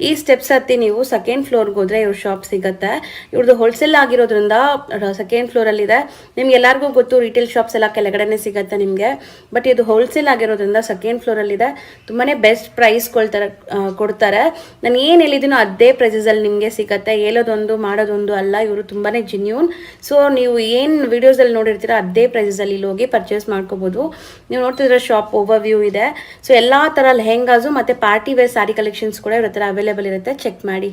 ಈ ಸ್ಟೆಪ್ಸ್ ಹತ್ತಿ ನೀವು ಸೆಕೆಂಡ್ ಫ್ಲೋರ್ಗೆ ಹೋದರೆ ಇವ್ರ ಶಾಪ್ ಸಿಗುತ್ತೆ. ಇವ್ರದ್ದು ಹೋಲ್ಸೇಲ್ ಆಗಿರೋದ್ರಿಂದ ಸೆಕೆಂಡ್ ಫ್ಲೋರಲ್ಲಿದೆ. ನಿಮ್ಗೆ ಎಲ್ಲರಿಗೂ ಗೊತ್ತು ರಿಟೇಲ್ ಶಾಪ್ಸ್ ಎಲ್ಲ ಕೆಳಗಡೆನೇ ಸಿಗುತ್ತೆ ನಿಮಗೆ. ಬಟ್ ಇದು ಹೋಲ್ಸೇಲ್ ಆಗಿರೋದ್ರಿಂದ ಸೆಕೆಂಡ್ ಫ್ಲೋರಲ್ಲಿದೆ. ತುಂಬಾ ಬೆಸ್ಟ್ ಪ್ರೈಸ್ ಕೊಡ್ತಾರೆ. ನಾನು ಏನು ಹೇಳಿದ್ದೀನೋ ಅದೇ ಪ್ರೈಸಸಲ್ಲಿ ನಿಮಗೆ ಸಿಗುತ್ತೆ. ಹೇಳೋದೊಂದು ಮಾಡೋದೊಂದು ಅಲ್ಲ, ಇವರು ತುಂಬಾ ಜೆನ್ಯೂನ್. ಸೊ ನೀವು ಏನು ವಿಡಿಯೋಸಲ್ಲಿ ನೋಡಿರ್ತೀರ ಅದೇ ಪ್ರೈಸಸಲ್ಲಿ ಇಲ್ಲಿ ಹೋಗಿ ಪರ್ಚೇಸ್ ಮಾಡ್ಕೋಬೋದು. ನೀವು ನೋಡ್ತಿದ್ರೆ ಶಾಪ್ ಓವರ್ ವ್ಯೂ ಇದೆ. ಸೊ ಎಲ್ಲ ಥರ ಲೆಹೆಂಗಾಸು ಮತ್ತು ಪಾರ್ಟಿ ವೇರ್ ಸ್ಯಾರಿ ಕಲೆಕ್ಷನ್ಸ್ ಕೂಡ ಇವ್ರ ಹತ್ರ ಅವೈಲೇಬಲ್ ಇರುತ್ತೆ. ಚೆಕ್ ಮಾಡಿ.